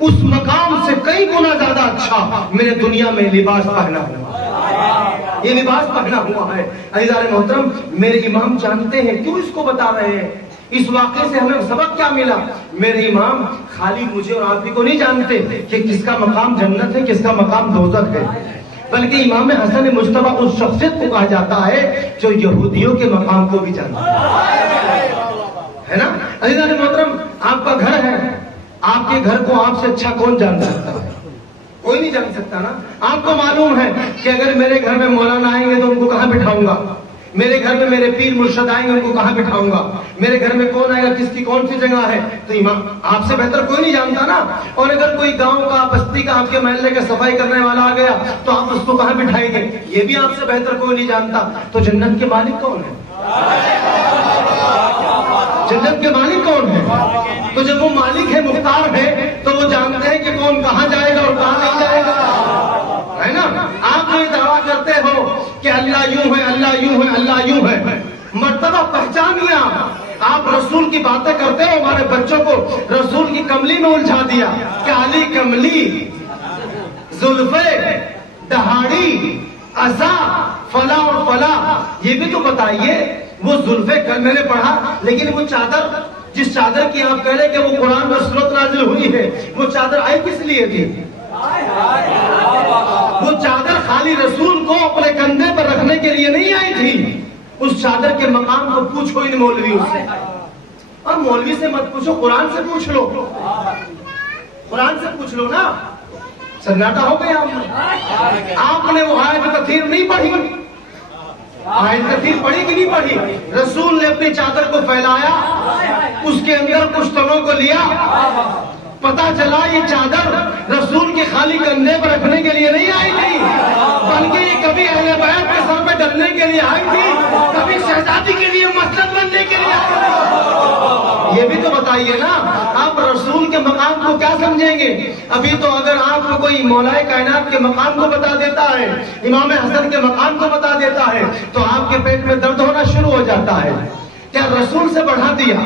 اس مقام سے کئی گنا زیادہ اچھا میرے دنیا میں لباس پہنا ہوا, یہ لباس پہنا ہوا ہے. عزیزان محترم, میرے امام جانتے ہیں کیوں اس کو بتا رہے ہیں, اس واقعے سے ہمیں سبق کیا ملا. میرے امام خالی مجھے اور آپ ہی کو نہیں جانتے کہ کس کا مقام جنت ہے کس کا مقام دوزخ ہے, بلکہ امام حسن مجتبی اس شخصیت کو کہا جاتا ہے جو یہودیوں کے مقام کو بھی جانتا ہے نا. عزیزان محترم, آپ کا گھر ہے, آپ کے گھر کو آپ سے اچھا کون جان سکتا ہے؟ کوئی نہیں جان سکتا نا. آپ کو معلوم ہے کہ اگر میرے گھر میں مولانا آئیں گے تو ان کو کہاں بٹھاؤں گا, میرے گھر میں میرے پیر مرشد آئیں گے ان کو کہاں بٹھاؤں گا, میرے گھر میں کون آئے گا کس کی کون سی جگہ ہے, تو امام آپ سے بہتر کوئی نہیں جانتا نا. اور اگر کوئی گاؤں کا بستی کا آپ کے محلے کا صفائی کرنے والا آ گیا تو آپ اس کو کہاں بٹھائیں گے, یہ بھی آپ سے بہتر کوئی نہیں جانتا. تو جنت کے مالک کون ہے؟ جنت کے مالک کون ہے؟ تو جب وہ مالک ہے مختار ہے تو وہ جانتے ہیں کہ کون کہاں جائے گا اور کہاں نہیں جائے گا, ہے نا. آپ جو دعویٰ کرتے ہو کہ اللہ یوں ہے اللہ یوں ہے اللہ یوں ہے, مرتبہ پہچان لیا. آپ رسول کی باتیں کرتے ہو, ہمارے بچوں کو رسول کی کملی میں الجھا دیا کہ علی کملی, زلفے, دہاڑی, عزا, فلا اور فلا، یہ بھی تو بتائیے. وہ زلفے میں نے پڑھا، لیکن وہ چادر، جس چادر کی آپ کہہ رہے کہ وہ قرآن میں سورت نازل ہوئی ہے، وہ چادر آئی کس لیے تھی؟ وہ چادر خالی رسول کو اپنے کندھے پر رکھنے کے لیے نہیں آئی تھی. اس چادر کے مقام کو پوچھو ان مولویوں سے، اور مولوی سے مت پوچھو، قرآن سے پوچھ لو. قرآن سے پوچھ لو نا. سناٹا ہو گیا آپ نے وہ آیت کثیر نہیں پڑھی. آیت کثیر پڑھی کہ نہیں پڑھی؟ رسول نے اپنی چادر کو پھیلایا، اس کے اندر کچھ تنوں کو لیا، پتا چلا یہ چادر رسول کے خالی کندھے پر رکھنے کے لیے نہیں آئی تھی، بلکہ یہ کبھی اہل بیت کے سر میں ڈلنے کے لیے آئی تھی، کبھی شہزادی کے لیے مسند بننے کے لیے آئی تھی. یہ بھی تو بتائیے نا. آپ رسول کے مقام کو کیا سمجھیں گے؟ ابھی تو اگر آپ کو کوئی مولا کائنات کے مقام کو بتا دیتا ہے، امام حسن کے مقام کو بتا دیتا ہے، تو آپ کے پیٹ میں درد ہونا شروع ہو جاتا ہے. کیا رسول سے بڑھا دیا،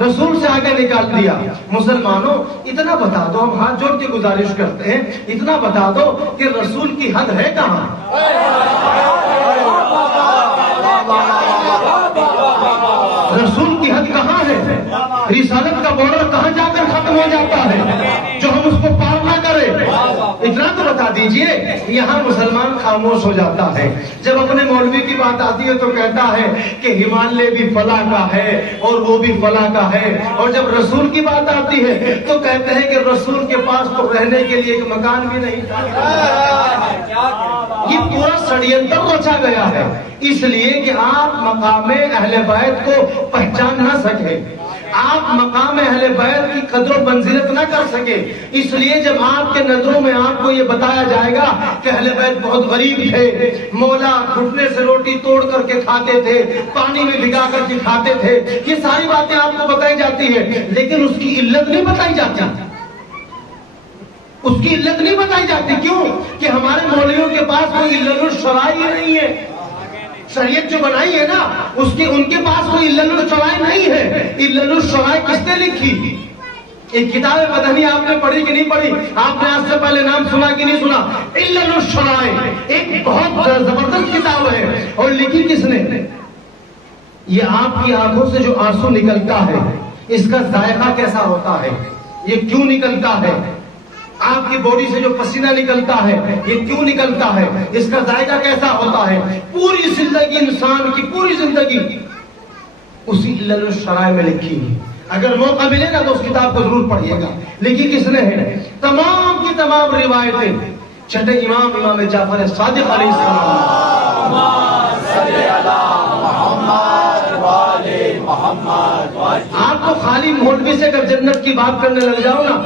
رسول سے آگے نکال دیا؟ مسلمانوں اتنا بتا دو، ہم ہاتھ جوڑ کے گزارش کرتے ہیں، اتنا بتا دو کہ رسول کی حد ہے کہاں؟ رسول کی حد کہاں ہے؟ رسالت کا بارڈر کہاں جا کر ختم ہو جاتا ہے جو ہم اس کو پار نہ کریں؟ اتنا تو بتا دیجئے. یہاں مسلمان خاموش ہو جاتا ہے. جب اپنے مولوی کی بات آتی ہے تو کہتا ہے کہ ہمالیہ بھی فلاں کا ہے اور وہ بھی فلاں کا ہے، اور جب رسول کی بات آتی ہے تو کہتے ہیں کہ رسول کے پاس تو رہنے کے لیے ایک مکان بھی نہیں تھا. یہ پورا ષڈینتر رچا گیا ہے اس لیے کہ آپ مقام اہل بیت کو پہچان نہ سکے، آپ مقام اہل بیت کی قدر و منزلت نہ کر سکے. اس لیے جب آپ کے نظروں میں آپ کو یہ بتایا جائے گا کہ اہل بیت بہت غریب تھے، مولا گھٹنے سے روٹی توڑ کر کے کھاتے تھے، پانی میں بھگا کر کے کھاتے تھے، یہ ساری باتیں آپ کو بتائی جاتی ہے، لیکن اس کی علت نہیں بتائی جاتی. اس کی علت نہیں بتائی جاتی. کیوں؟ کہ ہمارے مولویوں کے پاس کوئی علت الشرائع نہیں ہے. شریعت جو بنائی ہے نا، اس کی ان کے پاس کوئی علل الشرائع نہیں ہے. علل الشرائع کس نے لکھی؟ ایک کتاب مدنی آپ نے پڑھی کہ نہیں پڑھی؟ آپ نے آج سے پہلے نام سنا کہ نہیں سنا؟ علل الشرائع ایک بہت زبردست کتاب ہے، اور لکھی کس نے؟ یہ آپ کی آنکھوں سے جو آنسو نکلتا ہے، اس کا ذائقہ کیسا ہوتا ہے، یہ کیوں نکلتا ہے؟ آپ کی باڈی سے جو پسینہ نکلتا ہے یہ کیوں نکلتا ہے، اس کا ذائقہ کیسا ہوتا ہے؟ پوری زندگی، انسان کی پوری زندگی اسی علل الشرائع میں لکھی ہے. اگر موقع ملے نا تو اس کتاب کو ضرور پڑھیے گا. لکھی کس نے ہے؟ تمام کی تمام روایتیں چھٹے امام جعفر صادق علیہ السلام. آپ کو خالی مولوی سے اگر جنت کی بات کرنے لگ جاؤ نا،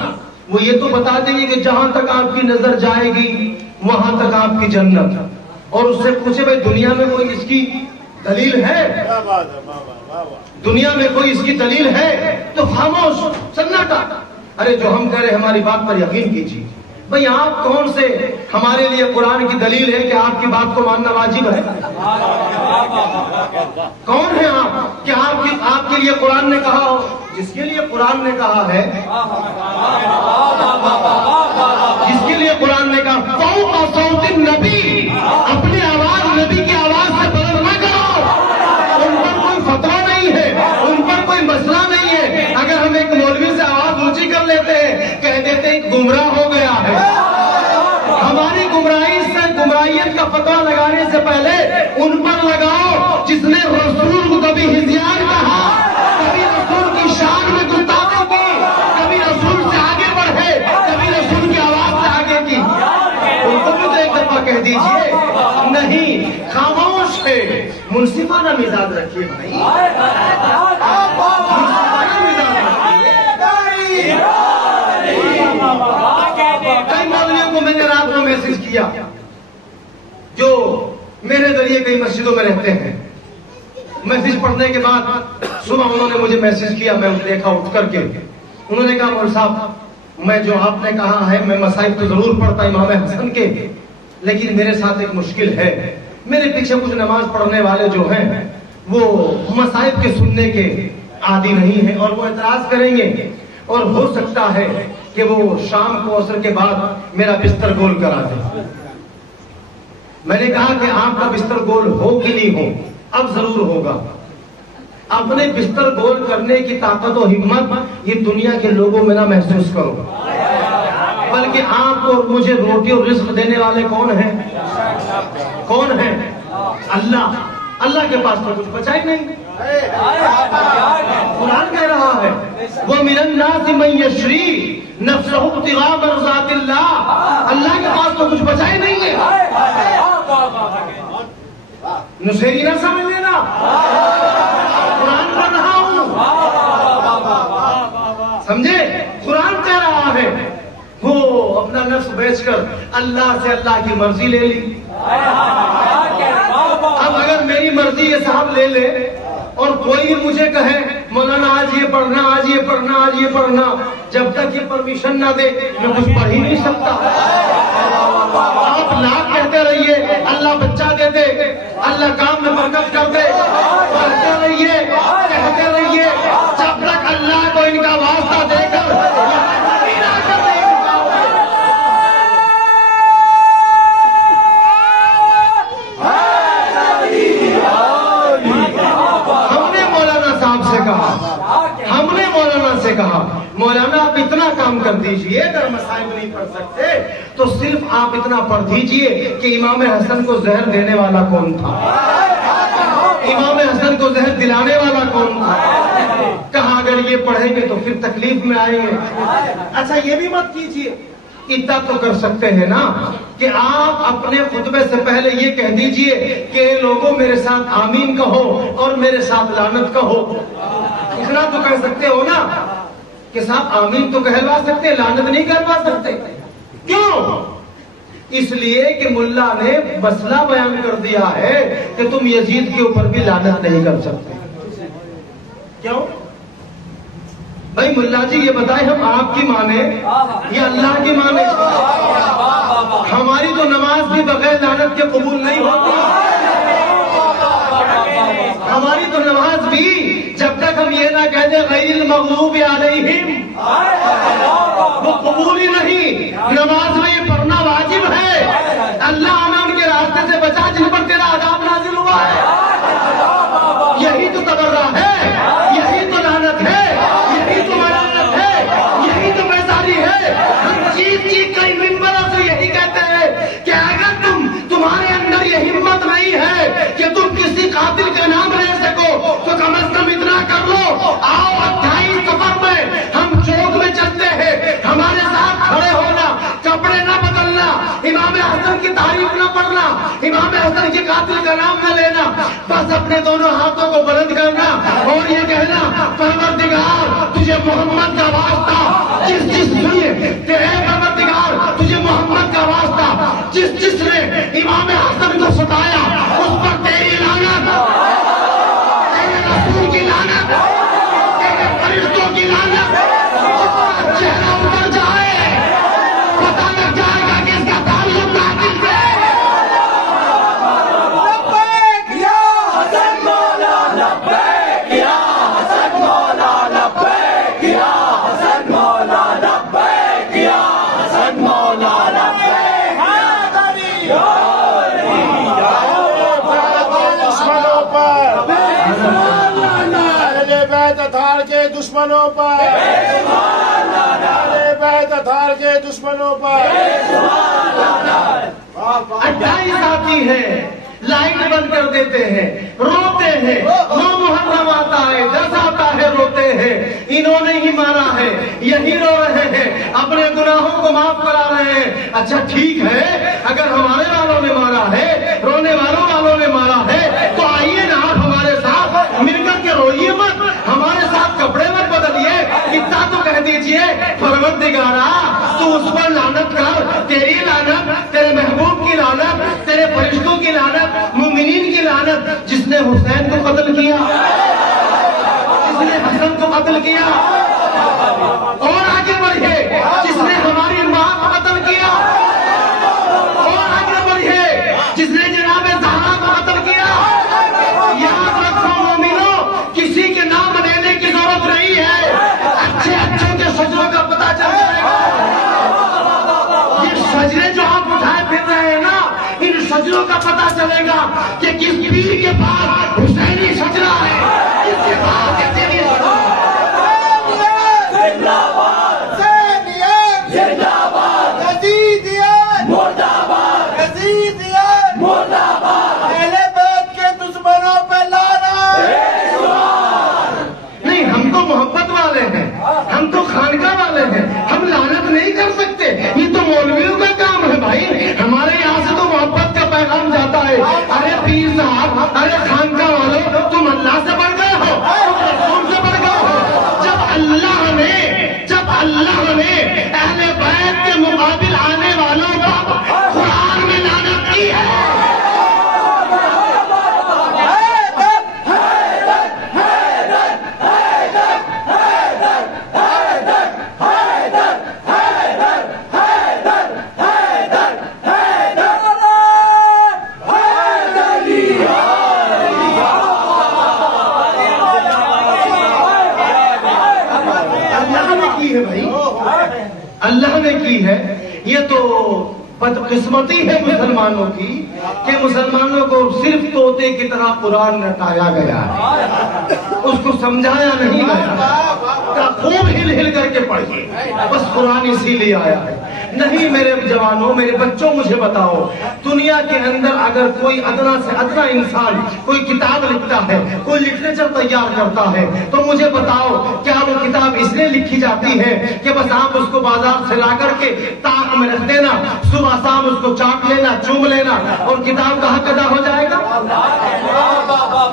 وہ یہ تو بتا دیں گے کہ جہاں تک آپ کی نظر جائے گی وہاں تک آپ کی جنت. اور اس سے پوچھے بھائی دنیا میں کوئی اس کی دلیل ہے؟ دنیا میں کوئی اس کی دلیل ہے؟ تو خاموش، سناٹا. ارے جو ہم کہہ رہے ہماری بات پر یقین کیجیے. بھائی آپ کون سے ہمارے لیے قرآن کی دلیل ہے کہ آپ کی بات کو ماننا واجب ہے؟ کون ہے آپ کہ آپ کے لیے قرآن نے کہا ہو؟ جس کے لیے قرآن نے کہا ہے، جس کے لیے قرآن نے کہا فوق صوت النبی، اپنی آواز نبی کی آواز سے بلند نہ کرو. ان پر کوئی فتویٰ نہیں ہے، ان پر کوئی مسئلہ نہیں ہے. اگر ہم ایک مولوی سے آواز اونچی کر لیتے ہیں، کہہ دیتے ہیں گمراہ ہو گیا ہے. ہماری گمراہی سے، گمراہیت کا فتویٰ لگانے سے پہلے ان پر لگاؤ جس نے رسول کو کبھی ہزیان کہا، کبھی رسول کی شان میں گستاخی کی، کبھی رسول سے آگے بڑھے، کبھی رسول کی آواز سے آگے کی. ان کو بھی تو ایک دفعہ کہہ دیجئے نہیں. خاموش ہے. منصفانہ مزاج رکھیے بھائی، منصفانہ مزاج رکھیے. کئی مولویوں کو میں نے رات کو میسج کیا جو میرے ذریعے کئی مسجدوں میں رہتے ہیں. میسج پڑھنے کے بعد صبح انہوں نے مجھے میسج کیا، میں دیکھا اٹھ کر کے. انہوں نے کہا مولوی صاحب میں جو آپ نے کہا ہے میں مصائب تو ضرور پڑھتا امام حسن کے، لیکن میرے ساتھ ایک مشکل ہے. میرے پیچھے کچھ نماز پڑھنے والے جو ہیں وہ مصائب کے سننے کے عادی نہیں ہیں، اور وہ اعتراض کریں گے، اور ہو سکتا ہے کہ وہ شام کو عصر کے بعد میرا بستر گول کرا دیں. میں نے کہا کہ آپ کا بستر گول ہو کہ نہیں ہو؟ اب ضرور ہوگا. اپنے بستر گول کرنے کی طاقت و ہمت یہ دنیا کے لوگوں میں نہ محسوس کرو، بلکہ آپ کو مجھے روٹی اور رزق دینے والے کون ہیں؟ کون ہیں؟ اللہ. اللہ کے پاس تو کچھ بچا ہی نہیں. قرآن کہہ رہا ہے وَمِنَ النَّاسِ مَن يَشْرِي نَفْسَهُ ابْتِغَاءَ مَرْضَاتِ اللَّهِ. اللہ کے پاس تو کچھ بچا ہی نہیں ہے. نشیری نہ سمجھ لینا، قرآن پڑھ رہا ہوں، سمجھے؟ قرآن کہہ رہا ہے وہ اپنا نفس بیچ کر اللہ سے اللہ کی مرضی لے لی. اب اگر میری مرضی یہ صاحب لے لے اور کوئی مجھے کہے مولانا آج یہ پڑھنا، آج یہ پڑھنا، آج یہ پڑھنا، جب تک یہ پرمیشن نہ دے میں کچھ پڑھ ہی نہیں سکتا. آپ لاکھ کہتے رہیے اللہ بچہ دے دے، اللہ کام میں برکت کر دے، پڑھتے رہیے، کہتے رہیے، جب تک اللہ کو ان کا واسطہ دے کر ہم نے مولانا سے کہا مولانا آپ اتنا کام کر دیجئے، اگر مصائب نہیں پڑھ سکتے تو صرف آپ اتنا پڑھ دیجئے کہ امام حسن کو زہر دینے والا کون تھا، امام حسن کو زہر دلانے والا کون تھا. کہا اگر یہ پڑھیں گے تو پھر تکلیف میں آئیں گے. اچھا یہ بھی مت کیجئے، اتنا تو کر سکتے ہیں نا کہ آپ اپنے خطبے سے پہلے یہ کہہ دیجئے کہ لوگوں میرے ساتھ آمین کہو اور میرے ساتھ لعنت کہو. اتنا تو کہہ سکتے ہو نا کہ صاحب آمین تو کہلوا سکتے، لعنت نہیں کہلوا سکتے. کیوں؟ اس لیے کہ ملا نے مسئلہ بیان کر دیا ہے کہ تم یزید کے اوپر بھی لعنت نہیں کر سکتے. کیوں بھائی ملا جی یہ بتائیں، ہم آپ کی مانے یا اللہ کی مانے؟ ہماری تو نماز بھی بغیر لعنت کے قبول نہیں ہوتی. ہماری تو نماز بھی جب تک ہم یہ نہ کہہ دیں غیر المغضوب علیہم وہ قبول ہی نہیں. نماز میں یہ پڑھنا واجب ہے، اللہ ہمیں ان کے راستے سے بچا جن پر تیرا عذاب نازل ہوا ہے. یہی تو تبرہ ہے، یہی تو لعنت ہے، یہی تو ملامت ہے، یہی تو بیزاری ہے. ہم چیخ چیخ کر منبروں سے یہی کہتے ہیں کہ اگر تمہارے اندر یہ ہمت نہیں ہے کہ تم کسی قاتل کا نام لے سکو تو کم از کم اتنا کر لو، آؤ 28 سفر میں ہم چوک میں چلتے ہیں، ہمارے ساتھ کھڑے ہونا، کپڑے نہ بدلنا، امام حسن کی تعریف نہ پڑھنا، امام حسن کے قاتل کا نام نہ لینا، بس اپنے دونوں ہاتھوں کو بلند کرنا اور یہ کہنا پروردگار تجھے محمد کا واسطہ، جس نے تیرے پروردگار تجھے محمد کا واسطہ، جس نے امام حسن کو ستایا اس پر تیری لعنت، تیرے رسول کی لعنت، تیرے فرشتوں کی لعنت. اس کا چہرہ اتر جائے پتہ لگ جائے گا کہ اس کا تعلق قاتل سے. لبیک یا حسن مولا، لبیک یا حسن مولا، لبیک یا حسن مولا، لبیک یا حسن مولا، لبیک دشمنوں پر، بیت اتھار کے دشمنوں پر. 28 آتی ہے، لائٹ بند کر دیتے ہیں، روتے ہیں. 9 محرم آتا ہے، 10 آتا ہے، روتے ہیں. انہوں نے ہی مارا ہے، یہی رو رہے ہیں، اپنے گناہوں کو معاف کرا رہے ہیں. اچھا ٹھیک ہے، اگر ہمارے والوں نے مارا ہے، رونے والوں نے مارا ہے تو آئیے نا آپ ہمارے ساتھ مل کر کے روئیے مت، ہمارے ساتھ کپڑے مت بدلیے. اتنا تو کہہ دیجئے پروردگارا تو اس پر لعنت کر، تیری لعنت، تیرے محبوب کی لعنت، تیرے فرشتوں کی لعنت، مومنین کی لعنت. جس نے حسین کو قتل کیا، جس نے حسن کو قتل کیا، اور آگے بڑھے جس نے ہماری ماں کو قتل کیا، اور آگے بڑھے جس نے جناب زہرا کو قتل کیا. یاد رکھو مومنو، کسی کے نام لینے کی ضرورت نہیں ہے، اچھے اچھوں کے شجروں کا پتہ چل جائے گا. یہ شجرے جو آپ اٹھائے پھر رہے ہیں نا، ان شجروں کا پتہ چلے گا کہ کس پیر کے پاس حسینی سجدہ ہے، کس کے پاس حسینی سجدہ ہے۔ زندہ باد زندہ باد یزیدیت مرد آباد یزیدیت مرد آباد اہل بیت کے دشمنوں پہ لعنت۔ نہیں، ہم تو محبت والے ہیں، ہم تو خانقاہ والے ہیں، ہم لعنت نہیں کر سکتے، یہ تو مولویوں کا کام ہے بھائی۔ ہمارے یہاں سے تو محبت کا پیغام جاتا ہے۔ ارے پیر صاحب، ارے خانقاہ والوں، تم اللہ سے بڑھ گئے ہو، تم رسول سے بڑھ گئے ہو۔ جب اللہ نے اہل بیت کے مقابل آنے والوں کا قرآن میں لعنت کی ہے۔ اللہ نے کی ہے۔ یہ تو بدقسمتی ہے مسلمانوں کی کہ مسلمانوں کو صرف طوطے کی طرح قرآن رٹایا گیا ہے، اس کو سمجھایا نہیں گیا۔ خوب ہل ہل کر کے پڑھیے، بس قرآن اسی لیے آیا ہے۔ نہیں میرے جوانوں، میرے بچوں، مجھے بتاؤ، دنیا کے اندر اگر کوئی ادنا سے ادنا انسان کوئی کتاب لکھتا ہے، کوئی لٹریچر تیار کرتا ہے، تو مجھے بتاؤ کیا وہ کتاب اس لیے لکھی جاتی ہے کہ بس آپ اس کو بازار سے لا کر کے تاق میں رکھ دینا، صبح شام اس کو چاٹ لینا، چوم لینا اور کتاب کا حق ادا ہو جائے گا؟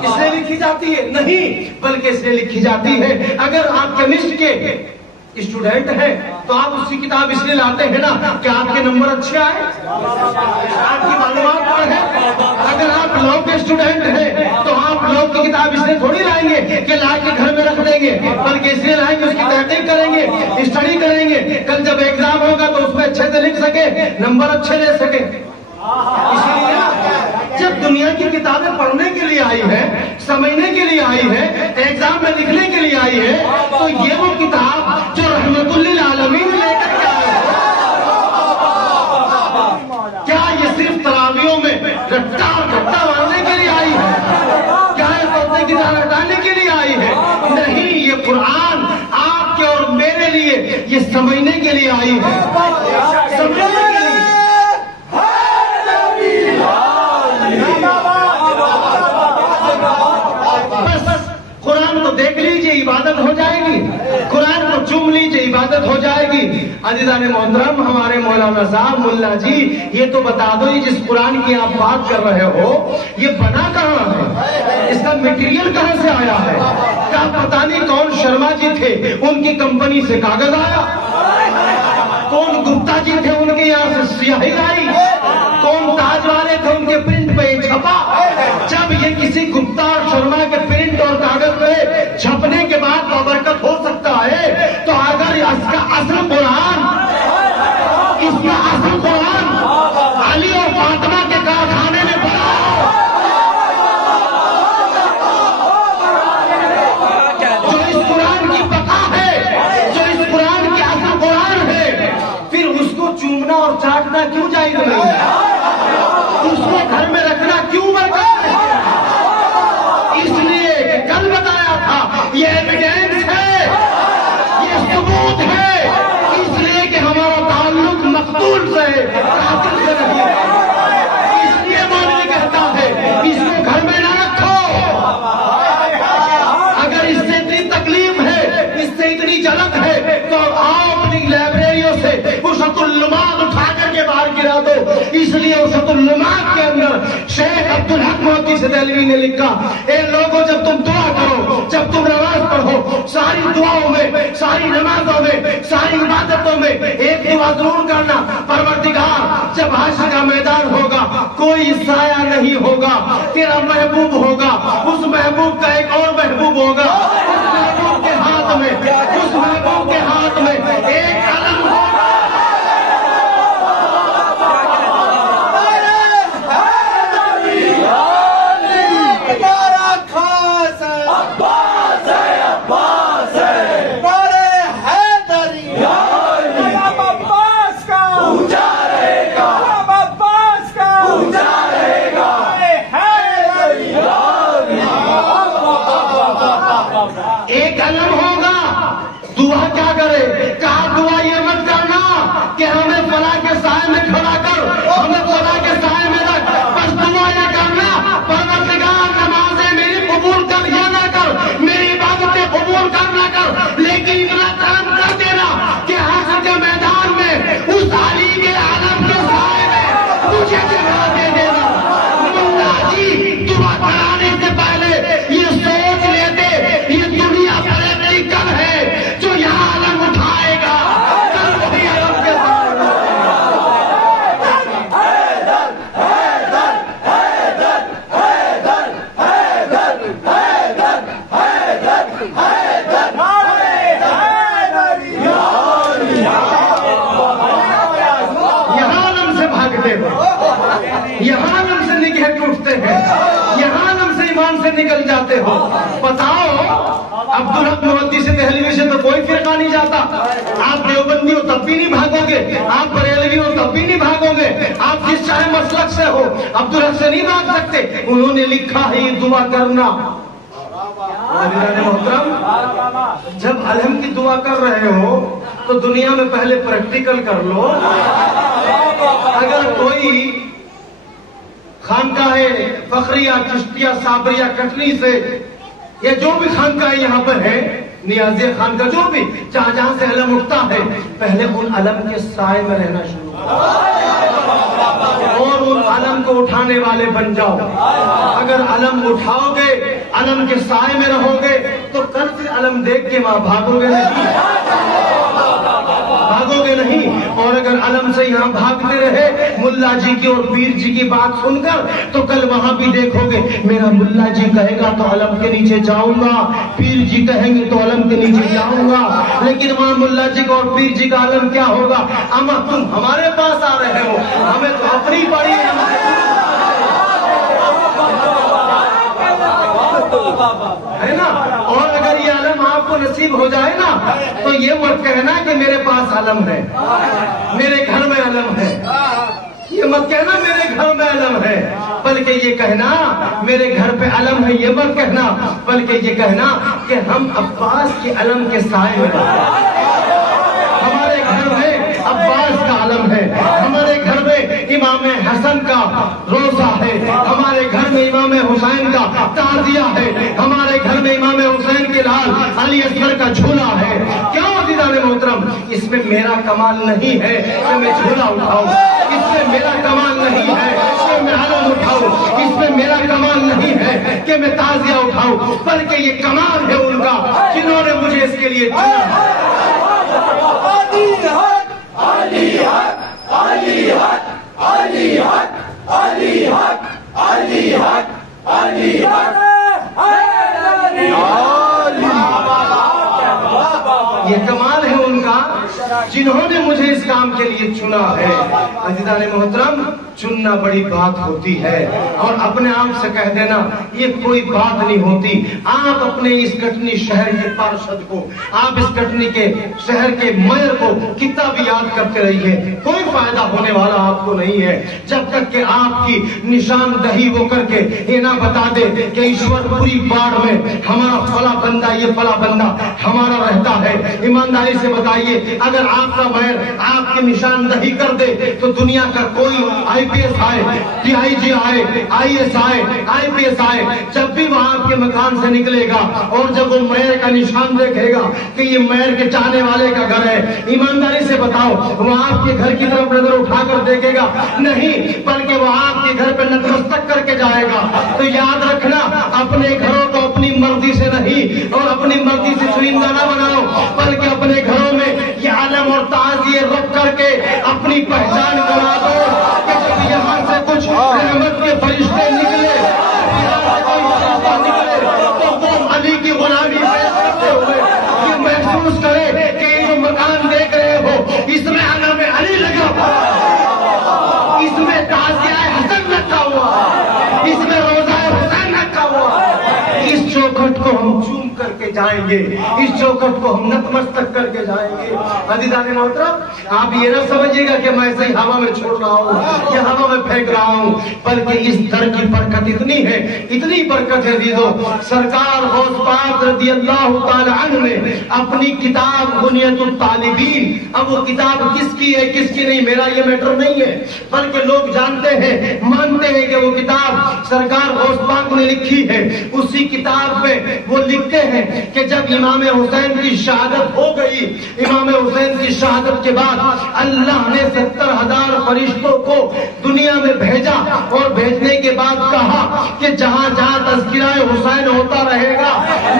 اس لیے لکھی جاتی ہے؟ نہیں، بلکہ اس لیے لکھی جاتی ہے اگر آپ کیمسٹ کے اسٹوڈنٹ ہیں تو آپ اس کی کتاب اس لیے لاتے ہیں نا کہ آپ کے نمبر اچھے آئے، آپ کی معلومات بڑھے۔ اگر آپ لاء کے اسٹوڈنٹ ہیں تو آپ لاء کی کتاب اس لیے تھوڑی لائیں گے کہ لا کے گھر میں رکھ دیں گے، بلکہ اس لیے لائیں گے اس کی تحقیق کریں گے، اسٹڈی کریں گے، کل جب ایگزام ہوگا تو اس میں اچھے سے لکھ سکے، نمبر اچھے لے سکے۔ اسی لیے جب دنیا کی کتابیں پڑھنے کے لیے آئی ہے، سمجھنے کے لیے آئی ہے، ایگزام میں لکھنے کے لیے آئی ہے، تو یہ وہ کتاب جو رحمت للعالمین لے کر کے آئے ہیں، کیا یہ صرف تراویحوں میں گٹا مارنے کے لیے آئی ہے؟ کیا یہ طوطے کی طرح رٹانے کے لیے آئی ہے؟ نہیں، یہ قرآن آپ کے اور میرے لیے یہ سمجھنے کے لیے آئی ہے، سمجھنے کے لیے۔ قرآن کو دیکھ لیجئے عبادت ہو جائے گی، قرآن کو چوم لیجئے عبادت ہو جائے گی۔ عزیزان محترم، ہمارے مولانا صاحب ملا جی یہ تو بتا دو، یہ جس قرآن کی آپ بات کر رہے ہو یہ بنا کہاں ہے؟ اس کا میٹیریل کہاں سے آیا ہے؟ کیا پتہ نہیں کون شرما جی تھے ان کی کمپنی سے کاغذ آیا، کون گپتا جی تھے ان کے یہاں سے سیاہی آئی، کون تاج والے تھے ان کے پرنٹ پہ چھپا۔ جب یہ کسی گپتا اور شرما کے پرنٹ اور کاغذ پہ چھپنے کے بعد بابرکت ہو سکتا ہے، تو اگر اس کا اصل قرآن علی اور فاطمہ کے کارخانے میں بنا، جو اس قرآن کی بقا ہے، جو اس قرآن کی اصل قرآن ہے، پھر اس کو چومنا اور چاٹنا کیوں جائز نہیں ہے؟ اس کو گھر میں رکھنا کیوں برکت ہے؟ اس لیے کہ کل بتایا تھا یہ ایویڈنس ہے، یہ ثبوت ہے، اس لیے کہ ہمارا تعلق مقتول سے ہے، قاتل سے نہیں ہے۔ اس لیے مولوی کہتا ہے اس کو گھر میں نہ رکھو، اگر اس سے اتنی تکلیف ہے، اس سے اتنی جلد ہے تو آؤ اپنی لائبریریوں سے وسعت اللمات اٹھا کر کے باہر گرا دو۔ اس لیے وسعت اللمات کے اندر شیخ عبدالحق موتی سے دہلوی نے لکھا، اے لوگوں جب تم دعا کرو، جب تم نماز پڑھو، ساری دعاؤں میں، ساری نمازوں میں، ساری عبادتوں میں ایک دعا ضرور کرنا، پروردگار جب حشر کا میدان ہوگا کوئی سایہ نہیں ہوگا، تیرا محبوب ہوگا، اس محبوب کا ایک اور محبوب ہوگا، اس محبوب کے ہاتھ میں، اس محبوب کے ہاتھ میں ایک علم ہوگا۔ جاتے ہو، یہاں علم سے نگاہ ٹوٹتے ہیں، یہاں علم سے ایمان سے نکل جاتے ہو۔ بتاؤ عبدالحق مودی سے دہلوی سے تو کوئی فرقہ نہیں جاتا، آپ دیوبندی ہو تب بھی نہیں بھاگو گے، آپ بریلوی ہو تب بھی نہیں بھاگو گے، آپ جس چاہے مسلک سے ہو عبدالحق سے نہیں بھاگ سکتے۔ انہوں نے لکھا ہے یہ دعا کرنا۔ محترم، جب علم کی دعا کر رہے ہو تو دنیا میں پہلے پریکٹیکل کر لو۔ اگر کوئی خانقاہ فخریہ چشتیہ صابریہ کٹنی سے یا جو بھی خانقاہ یہاں پر ہے، نیازی خانقاہ جو بھی جہاں جہاں سے علم اٹھتا ہے، پہلے ان علم کے سائے میں رہنا شروع اور ان علم کو اٹھانے والے بن جاؤ۔ اگر علم اٹھاؤ گے، علم کے سائے میں رہو گے تو کل سے علم دیکھ کے وہاں بھاگو گے نہیں، بھاگو گے نہیں۔ اور اگر علم سے یہاں بھاگتے رہے ملا جی کی اور پیر جی کی بات سن کر تو کل وہاں بھی دیکھو گے میرا ملا جی کہے گا تو علم کے نیچے جاؤں گا، پیر جی کہیں گے تو علم کے نیچے جاؤں گا، لیکن وہاں ملا جی کا اور پیر جی کا علم کیا ہوگا؟ اما تم ہمارے پاس آ رہے ہو، ہمیں تو اپنی پڑی ہے نا۔ اور اگر یہ علم آپ کو نصیب ہو جائے نا تو یہ مت کہنا کہ میرے پاس علم ہے، میرے گھر میں علم ہے، یہ مت کہنا میرے گھر میں علم ہے، بلکہ یہ کہنا میرے گھر پہ علم ہے، یہ مت کہنا، بلکہ یہ کہنا کہ ہم عباس کے علم کے سائے میں ہمارے گھر میں عباس کا علم ہے، ہمارے گھر میں امام حسن کا روزہ ہے، ہمارے گھر میں امام حسین کا تعزیہ ہے، ہمارے گھر میں امام حسین کے لال علی اصغر کا جھولا ہے۔ کیوں عزیزان محترم؟ اس میں میرا کمال نہیں ہے کہ میں جھولا اٹھاؤں، اس میں میرا کمال نہیں ہے کہ میں علم اٹھاؤں، اس میں میرا کمال نہیں ہے کہ میں تعزیہ اٹھاؤں، بلکہ یہ کمال ہے ان کا جنہوں نے مجھے اس کے لیے چنا۔ علی حق، علی حق، علی حق، علی حق، علی حق، علی حق، علی حق۔ یہ کمال ہے ان کا جنہوں نے مجھے اس کام کے لیے چنا ہے۔ عزیزان محترم، چننا بڑی بات ہوتی ہے اور اپنے آپ سے کہہ دینا یہ کوئی بات نہیں ہوتی۔ آپ اپنے اس کٹنی شہر کے پارشد کو، آپ اس کٹنی کے شہر کے میئر کو کتنا بھی یاد کرتے رہیے، کوئی فائدہ ہونے والا آپ کو نہیں ہے جب تک کہ آپ کی نشاندہی وہ کر کے یہ نہ بتا دے کہ ایشور پوری باڑ میں ہمارا فلاں بندہ، یہ فلاں بندہ ہمارا رہتا ہے۔ ایمانداری سے بتائیے، اگر آپ کا میئر آپ کی نشاندہی کر دے تو دنیا کا کوئی آئی پی ایس آئے، ڈی آئی جی آئے، آئی ایس آئے، آئی پی ایس آئے، جب بھی وہ آپ کے مکان سے نکلے گا اور جب وہ میئر کا نشان دیکھے گا کہ یہ میئر کے چاہنے والے کا گھر ہے، ایمانداری سے بتاؤ وہ آپ کے گھر کی طرف نظر اٹھا کر دیکھے گا؟ نہیں، بلکہ وہ آپ کے گھر پہ نتمستک کر کے جائے گا۔ تو یاد رکھنا، اپنے گھروں کو اپنی مرضی سے نہیں اور اپنی مرضی سے چنندہ نہ بناؤ، بلکہ اپنے گھروں میں یہ علم اور تعزیے رکھ کر کے اپنی پہچان بنا دو کہ جب یہاں سے کچھ رحمت کے فرشتے نکلے، یہاں سے کوئی فرشتہ نکلے تو وہ علی کی غلامی پیش کرتے ہوئے یہ محسوس کرے کہ یہ جو مکان دیکھ رہے ہو اس میں علم علی لگا ہوا، اس میں تعزیہ حسن رکھا ہوا، اس میں روزہ حسین رکھا ہوا۔ اس چوکھٹ کو ہم چوم کر کے جائیں گے، اس چوکھٹ کو ہم نتمستک کر کے جائیں گے۔ عزیزان محترم، آپ یہ نہ سمجھیے گا کہ میں ایسے ہی ہوا میں چھوڑ رہا ہوں یا ہوا میں پھینک رہا ہوں، بلکہ اس در کی برکت اتنی ہے، اتنی برکت ہے عزیزو، سرکار غوث پاک رضی اللہ تعالی عنہ نے اپنی کتاب بنیت الطالبین، اب وہ کتاب کس کی ہے کس کی نہیں میرا یہ میٹر نہیں ہے، بلکہ لوگ جانتے ہیں، مانتے ہیں کہ وہ کتاب سرکار غوث پاک نے لکھی ہے۔ اسی کتاب میں وہ لکھتے ہیں کہ جب امام حسین کی شہادت ہو گئی، امام حسین کی شہادت کے بعد اللہ نے 70,000 فرشتوں کو دنیا میں بھیجا اور بھیجنے کے بعد کہا کہ جہاں جہاں تذکرہ حسین ہوتا رہے گا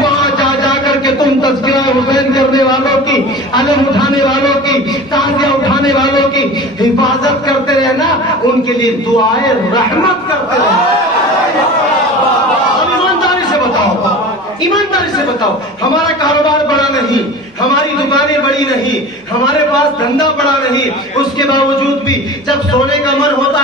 وہاں جا جا کر کے تم تذکرہ حسین کرنے والوں کی، علم اٹھانے والوں کی، تعزیہ اٹھانے والوں کی حفاظت کرتے رہنا، ان کے لیے دعائے رحمت کرتے رہنا۔ ایمانداری سے بتاؤ، ہمارا کاروبار بڑا نہیں، ہماری دکانیں بڑی نہیں، ہمارے پاس دھندا بڑا نہیں، اس کے باوجود بھی جب سونے کا من ہوتا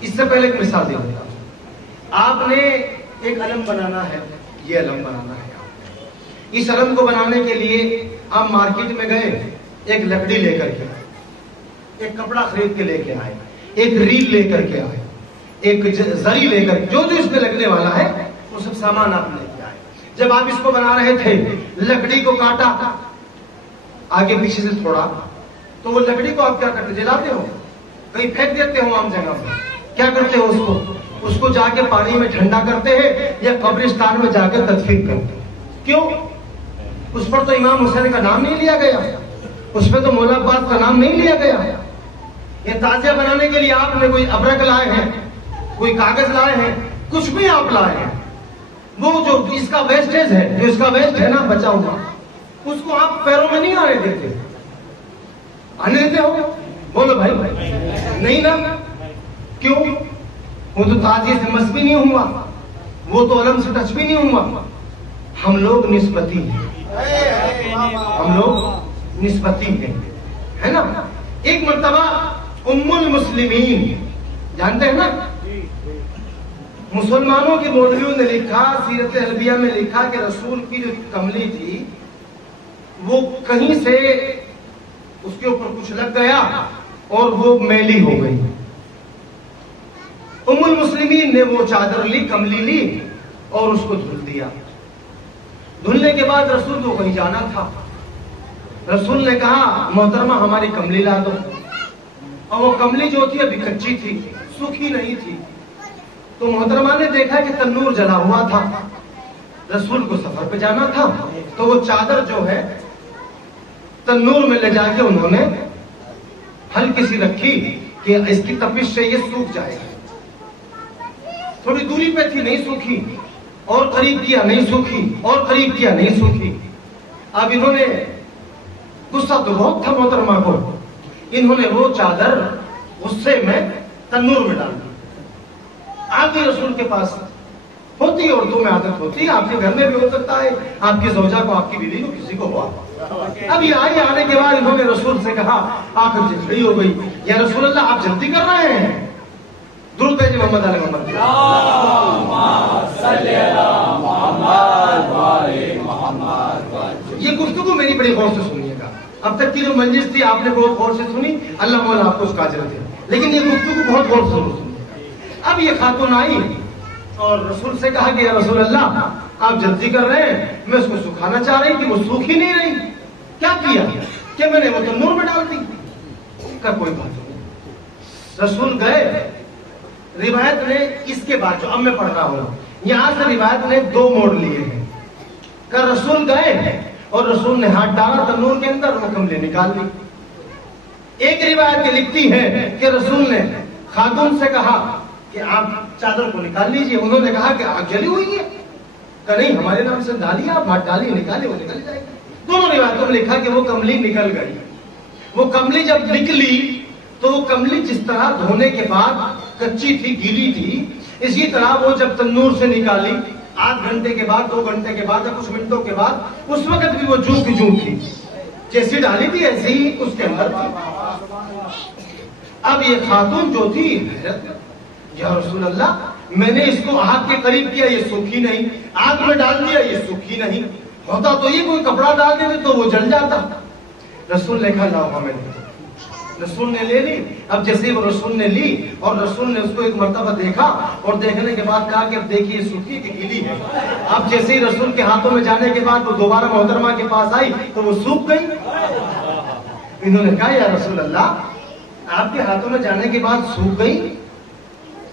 اس سے پہلے ایک مثال دے دیتا ہوں. آپ نے ایک علم بنانا ہے, یہ علم بنانا ہے. اس علم کو بنانے کے لیے آپ مارکیٹ میں گئے, ایک لکڑی لے کر کے, ایک کپڑا خرید کے لے کے آئے, ایک ریل لے کر کے آئے, ایک زری لے کر, جو جو اس میں لگنے والا ہے وہ سب سامان آپ لے کے آئے. جب آپ اس کو بنا رہے تھے, لکڑی کو کاٹا آگے پیچھے سے تھوڑا, تو وہ لکڑی کو آپ کیا کرتے, جلاتے ہو, کہیں پھینک دیتے ہو عام جگہ پر, کیا کرتے ہو اس کو جا کے پانی میں ٹھنڈا کرتے ہیں یا قبرستان میں جا کے تدفین کرتے ہیں. کیوں؟ اس پر تو امام حسین کا نام نہیں لیا گیا, اس پہ تو مولا عباس کا نام نہیں لیا گیا. یہ تعزیہ بنانے کے لیے آپ نے کوئی ابرک لائے ہیں, کوئی کاغذ لائے ہیں, کچھ بھی آپ لائے ہیں, وہ جو اس کا ویسٹیج ہے, جو اس کا ویسٹ ہے نا بچا ہوا, اس کو آپ پیروں میں نہیں آنے دیتے. آنے دیتے ہو؟ بولو بھائی. نہیں نا. کیوں؟ وہ تو تعزیے سے مس بھی نہیں ہوا, وہ تو علم سے ٹچ بھی نہیں ہوا. ہم لوگ نسبتی ہیں, ہم لوگ نسبتی ہیں, ہے نا. ایک مرتبہ ام المسلمین جانتے ہیں نا, مسلمانوں کے مولویوں نے لکھا, سیرت النبیہ میں لکھا کہ رسول کی جو کملی تھی وہ کہیں سے اس کے اوپر کچھ لگ گیا اور وہ میلی ہو گئی. ام المسلمین نے وہ چادر لی, کملی لی اور اس کو دھل دیا. دھلنے کے بعد رسول کو کہیں جانا تھا. رسول نے کہا محترمہ ہماری کملی لا دو. اور وہ کملی جو تھی ابھی کچی تھی, سوکھی نہیں تھی. تو محترمہ نے دیکھا کہ تنور جلا ہوا تھا, رسول کو سفر پہ جانا تھا, تو وہ چادر جو ہے تنور میں لے جا کے انہوں نے ہلکی سی رکھی کہ اس کی تپش سے یہ سوکھ جائے. تھوڑی دوری پہ تھی, نہیں سوکھی, اور قریب کیا نہیں سوکھی, اور قریب کیا نہیں سوکھی. اب انہوں نے, غصہ تو بہت تھا محترمہ کو, انہوں نے وہ چادر غصے میں تنور میں ڈال دی. آپ کے رسول کے پاس ہوتی ہے, عورتوں میں عادت ہوتی ہے, آپ کے گھر میں بھی ہو سکتا ہے, آپ کی زوجہ کو, آپ کی بیوی کو, کسی کو ہوا. اب یہ آنے کے بعد انہوں نے رسول سے کہا, آنکھ کھڑی ہو گئی, یا رسول اللہ آپ جلدی کر رہے ہیں, درود بھیجیں محمد علیہ محمد. یہ گفتگو میری بڑی غور سے سنیے گا. اب تک کی جو مجلس تھی آپ نے بہت غور سے سنی, اللہ مولا آپ کو اس کا اجر دے, لیکن یہ گفتگو بہت غور سے سنیے گا. اب یہ خاتون آئی اور رسول سے کہا کہ یا رسول اللہ آپ جلدی کر رہے ہیں, میں اس کو سکھانا چاہ رہی تھی, وہ سوکھ ہی نہیں رہی, کیا کیا کہ میں نے وہ تنور میں ڈال دی. کا کوئی بات نہیں. رسول گئے, روایت نے اس کے بعد جو اب میں پڑھ رہا ہوں یہاں سے روایت نے دو موڑ لیے ہیں. کہ رسول گئے اور رسول نے ہاتھ ڈالا تنور کے اندر, وہ کملی نکال لی. ایک روایت یہ لکھتی ہے کہ رسول نے خاتون سے کہا کہ آپ چادر کو نکال لیجئے. انہوں نے کہا کہ آگ جلی ہوئی ہے, کہ نہیں ہمارے نام سے ڈالیے, آپ ہاتھ ڈالیے, نکالیے, وہ نکل جائے گی. دونوں روایتوں میں لکھا کہ وہ کملی نکل گئی. وہ کملی جب نکلی تو وہ کملی جس طرح دھونے کے بعد کچی تھی, گیلی تھی, اسی طرح وہ جب تنور سے نکالی, آدھ گھنٹے کے بعد, 2 گھنٹے کے بعد, یا کچھ منٹوں کے بعد, اس وقت بھی وہ جوں کی جوں تھی, جیسی ڈالی تھی ایسی ہی اس کے اندر تھی. اب یہ خاتون جو تھی, یا رسول اللہ میں نے اس کو آگ کے قریب کیا, یہ سوکھی نہیں, آگ میں ڈال دیا, یہ سوکھی نہیں. ہوتا تو یہ کوئی کپڑا ڈال دیتے تو وہ جل جاتا. رسول نے کہا لاؤ ہمیں. رسول نے لے لی. اب جیسے وہ رسول نے لی اور رسول نے اس کو ایک مرتبہ دیکھا, اور دیکھنے کے بعد کہا کہ اب دیکھیے سوکھی کہ گیلی ہے. اب جیسے ہی رسول کے ہاتھوں میں جانے کے بعد وہ دوبارہ محترمہ کے پاس آئی تو وہ سوکھ گئی. انہوں نے کہا یا رسول اللہ آپ کے ہاتھوں میں جانے کے بعد سوکھ گئی,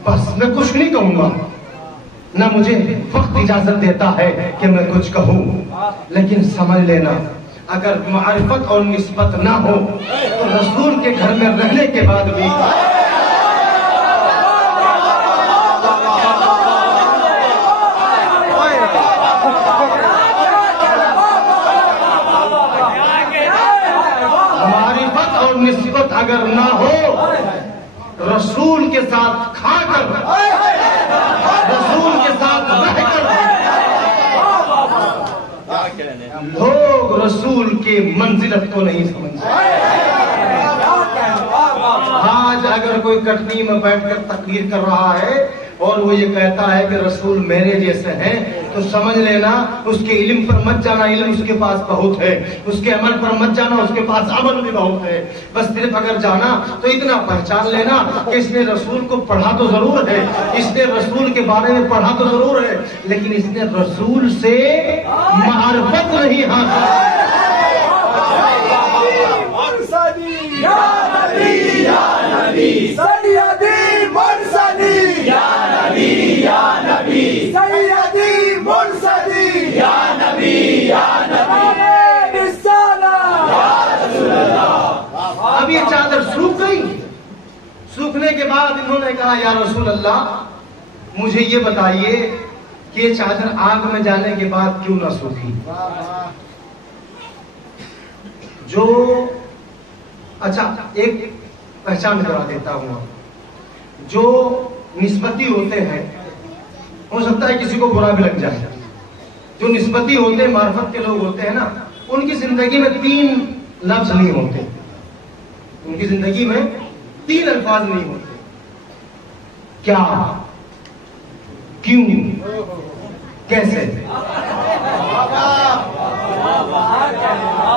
بس میں کچھ نہیں کہوں گا, نہ مجھے وقت اجازت دیتا ہے کہ میں کچھ کہوں, لیکن سمجھ لینا اگر معرفت اور نسبت نہ ہو تو رسول کے گھر میں رہنے کے بعد بھی معرفت اور نسبت اگر نہ ہو, رسول کے ساتھ کھا کر, رسول کے ساتھ رہ کر لوگ رسول کی منزلت کو نہیں سمجھتے. آج اگر کوئی کٹنی میں بیٹھ کر تقریر کر رہا ہے اور وہ یہ کہتا ہے کہ رسول میرے جیسے ہیں تو سمجھ لینا اس کے علم پر مت جانا، علم اس کے پاس بہت ہے، اس کے عمل پر مت جانا، اس کے پاس عمل بھی بہت ہے، بس صرف اگر جانا تو اتنا پہچان لینا کہ اس نے رسول کو پڑھا تو ضرور ہے، اس نے رسول کے بارے میں پڑھا تو ضرور ہے، لیکن اس نے رسول سے معرفت نہیں حاصل۔ اب یہ چادر سوکھ گئی، سوکھنے کے بعد انہوں نے کہا یا رسول اللہ مجھے یہ بتائیے کہ یہ چادر آگ میں جانے کے بعد کیوں نہ سوکھی؟ جو اچھا ایک پہچان کرا دیتا ہوں، جو نسبتی ہوتے ہیں ہو سکتا ہے کسی کو برا بھی لگ جائے، جو نسبتی ہوتے ہیں معرفت کے لوگ ہوتے ہیں نا، ان کی زندگی میں 3 لفظ نہیں ہوتے، ان کی زندگی میں 3 الفاظ نہیں ہوتے، کیا، کیوں، کیسے۔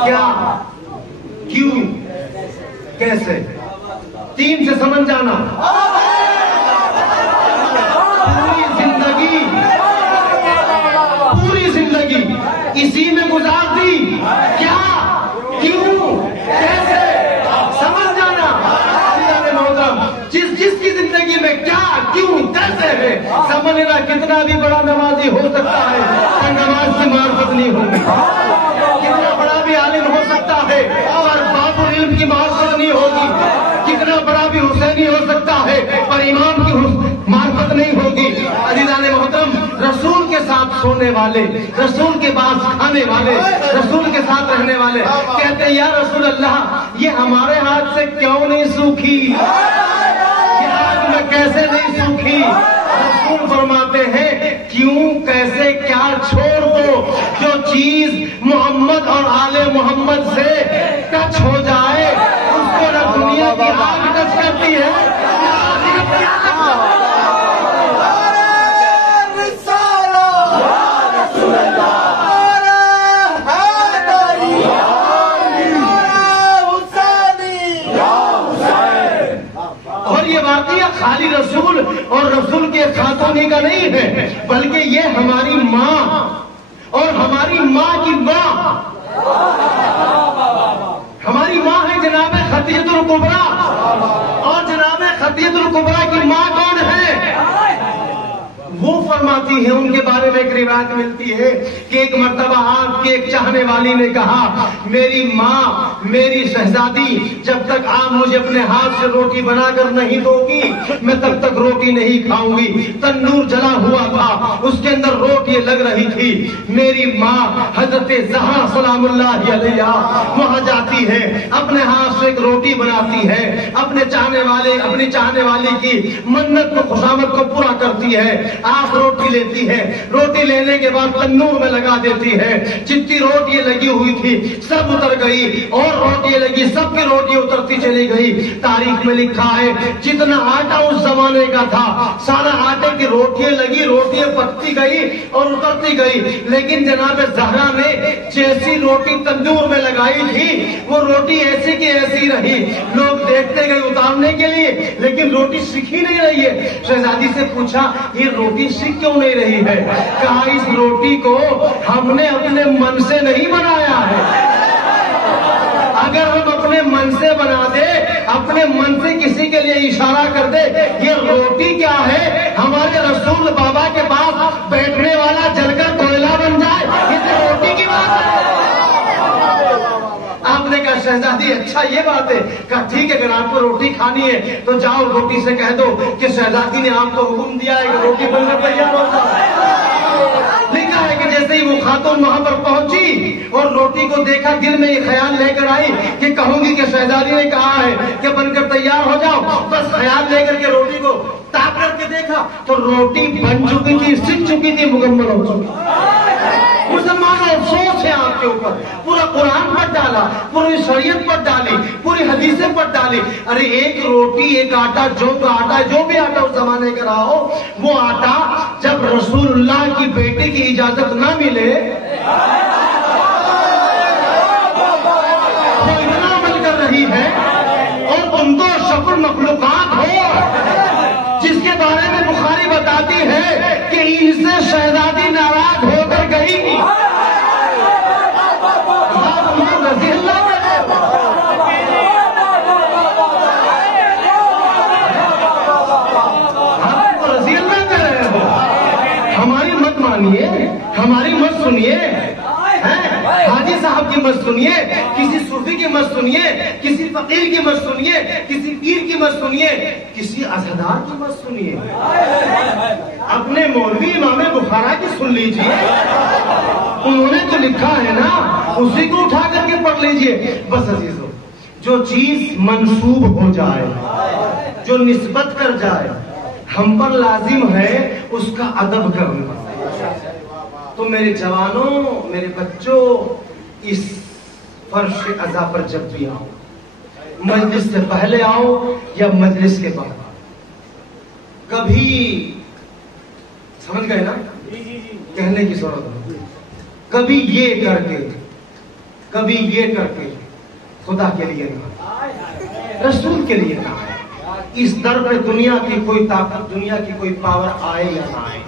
کیا، کیوں، کیسے، 3 سے سمجھ جانا۔ پوری زندگی اسی میں گزار دی، کیا، کیوں، کیسے، سمجھ جانا۔ جس کی زندگی میں کیا، کیوں، کیسے ہے، سمجھنا کتنا بھی بڑا نمازی ہو سکتا ہے پر نماز کی معرفت نہیں ہوگی، کتنا بڑا بھی عالم ہو سکتا ہے اور باب العلم کی معرفت نہیں ہوگی، کتنا بڑا بھی حسینی ہو سکتا ہے پر امام کی معرفت نہیں ہوگی۔ عزیزان محترم، رسول کے ساتھ سونے والے، رسول کے پاس کھانے والے، رسول کے ساتھ رہنے والے کہتے ہیں یا رسول اللہ یہ ہمارے ہاتھ سے کیوں نہیں سوکھی، یہ آگ میں کیسے نہیں سوکھی؟ رسول فرماتے ہیں کیوں، کیسے، کیا چھوڑ دو، جو چیز محمد اور آل محمد سے ٹچ ہو جائے اس کو نہ دنیا کی آگ ٹچ کرتی ہے۔ خالی رسول اور رسول کے خاتونی کا نہیں ہے بلکہ یہ ہماری ماں اور ہماری ماں کی ماں، ہماری ماں ہے جناب خدیجہ الکبریٰ، اور جناب خدیجہ الکبریٰ کی ماں کون ہے؟ وہ فرماتی ہے، ان کے بارے میں ایک روایت ملتی ہے کہ ایک مرتبہ آپ کے ایک چاہنے والی نے کہا میری ماں، میری شہزادی جب تک آپ مجھے اپنے ہاتھ سے روٹی بنا کر نہیں دو گی میں تب تک روٹی نہیں کھاؤں گی۔ تنور جلا ہوا تھا، اس کے اندر روٹی لگ رہی تھی، میری ماں حضرت زہرا سلام اللہ علیہا وہاں جاتی ہے، اپنے ہاتھ سے ایک روٹی بناتی ہے، اپنے چاہنے والی کی منت کو، خوشامد کو پورا کرتی ہے، آپ روٹی لیتی ہے، روٹی لینے کے بعد تنور میں لگا دیتی ہے، جتنی روٹی لگی ہوئی تھی سب اتر گئی، اور روٹی لگی، سب کی روٹی اترتی چلی گئی۔ تاریخ میں لکھا ہے جتنا آٹا اس زمانے کا تھا سارا آٹے کی روٹیاں لگی، روٹیاں پکتی گئی اور اترتی گئی، لیکن جناب زہرا نے جیسی روٹی تندور میں لگائی تھی وہ روٹی ایسی کی ایسی رہی، لوگ دیکھتے گئے اتارنے کے لیے لیکن روٹی سیکھی نہیں رہی ہے۔ شہزادی سے پوچھا یہ روٹی سیکھ کیوں نہیں رہی ہے؟ کہا اس روٹی کو ہم نے اپنے من سے نہیں بنایا ہے، اگر ہم اپنے من سے بنا دے، اپنے من سے کسی کے لیے اشارہ کر دے یہ روٹی کیا ہے، ہمارے رسول بابا کے پاس بیٹھنے والا جل کر کوئلہ بن جائے، یہ تو روٹی کی بات ہے۔ آپ نے کہا شہزادی اچھا یہ بات ہے، کہا ٹھیک ہے اگر آپ کو روٹی کھانی ہے تو جاؤ روٹی سے کہہ دو کہ شہزادی نے آپ کو حکم دیا ہے کہ روٹی بننا تیار ہو جائے۔ لکھا ہے کہ جیسے ہی وہ خاتون وہاں پر پہنچی اور روٹی کو دیکھا دل میں یہ خیال لے کر آئی کہ کہوں گی کہ شہزادی نے کہا ہے کہ بن کر تیار ہو جاؤ، بس خیال لے کر کے روٹی کو تاپ کر کے دیکھا تو روٹی بن چکی تھی، سیکھ چکی تھی، مکمل ہو چکی۔ مسلمانوں افسوس ہے آپ کے اوپر، پورا قرآن پر ڈالا، پوری شریعت پر ڈالی، پوری حدیثیں پر ڈالی. ارے ایک روٹی، ایک آٹا، جو کا آٹا، جو بھی آٹا اس زمانے کا رہا ہو، وہ آٹا جب رسول اللہ کی بیٹے کی اجازت نہ ملے وہ اتنا عمل کر رہی ہے، اور تم تو شکل مخلوقات ہو جس کے بارے میں بخاری بتاتی ہے کہ ان سے شہزادی ناراض ہو کر گئی. رضی اللہ کر رہے ہو، ہماری مت مانیے، ہماری مت سنیے، حاجی صاحب کی مت سنیے، کسی صوفی کی مت سنیے، کسی فقیر کی مت سنیے، کسی پیر کی مت سنیے، کسی عزادار کی مت سنیے، اپنے مولوی امام بخارا کی سن لیجئے. انہوں نے تو لکھا ہے نا، اسی کو اٹھا کر کے پڑھ لیجئے. بس عزیزو، جو چیز منسوب ہو جائے، جو نسبت کر جائے، ہم پر لازم ہے اس کا ادب کرنا. تو میرے جوانوں، میرے بچوں، اس فرش عزا پر جب بھی آؤ، مجلس سے پہلے آؤ یا مجلس کے بعد، کبھی سمجھ گئے نا کہنے کی ضرورت نہیں، کبھی یہ کر کے، کبھی یہ کر کے خدا کے لیے نہ، رسول کے لیے نہ آئے. اس در پہ دنیا کی کوئی طاقت، دنیا کی کوئی پاور آئے یا نہ آئے،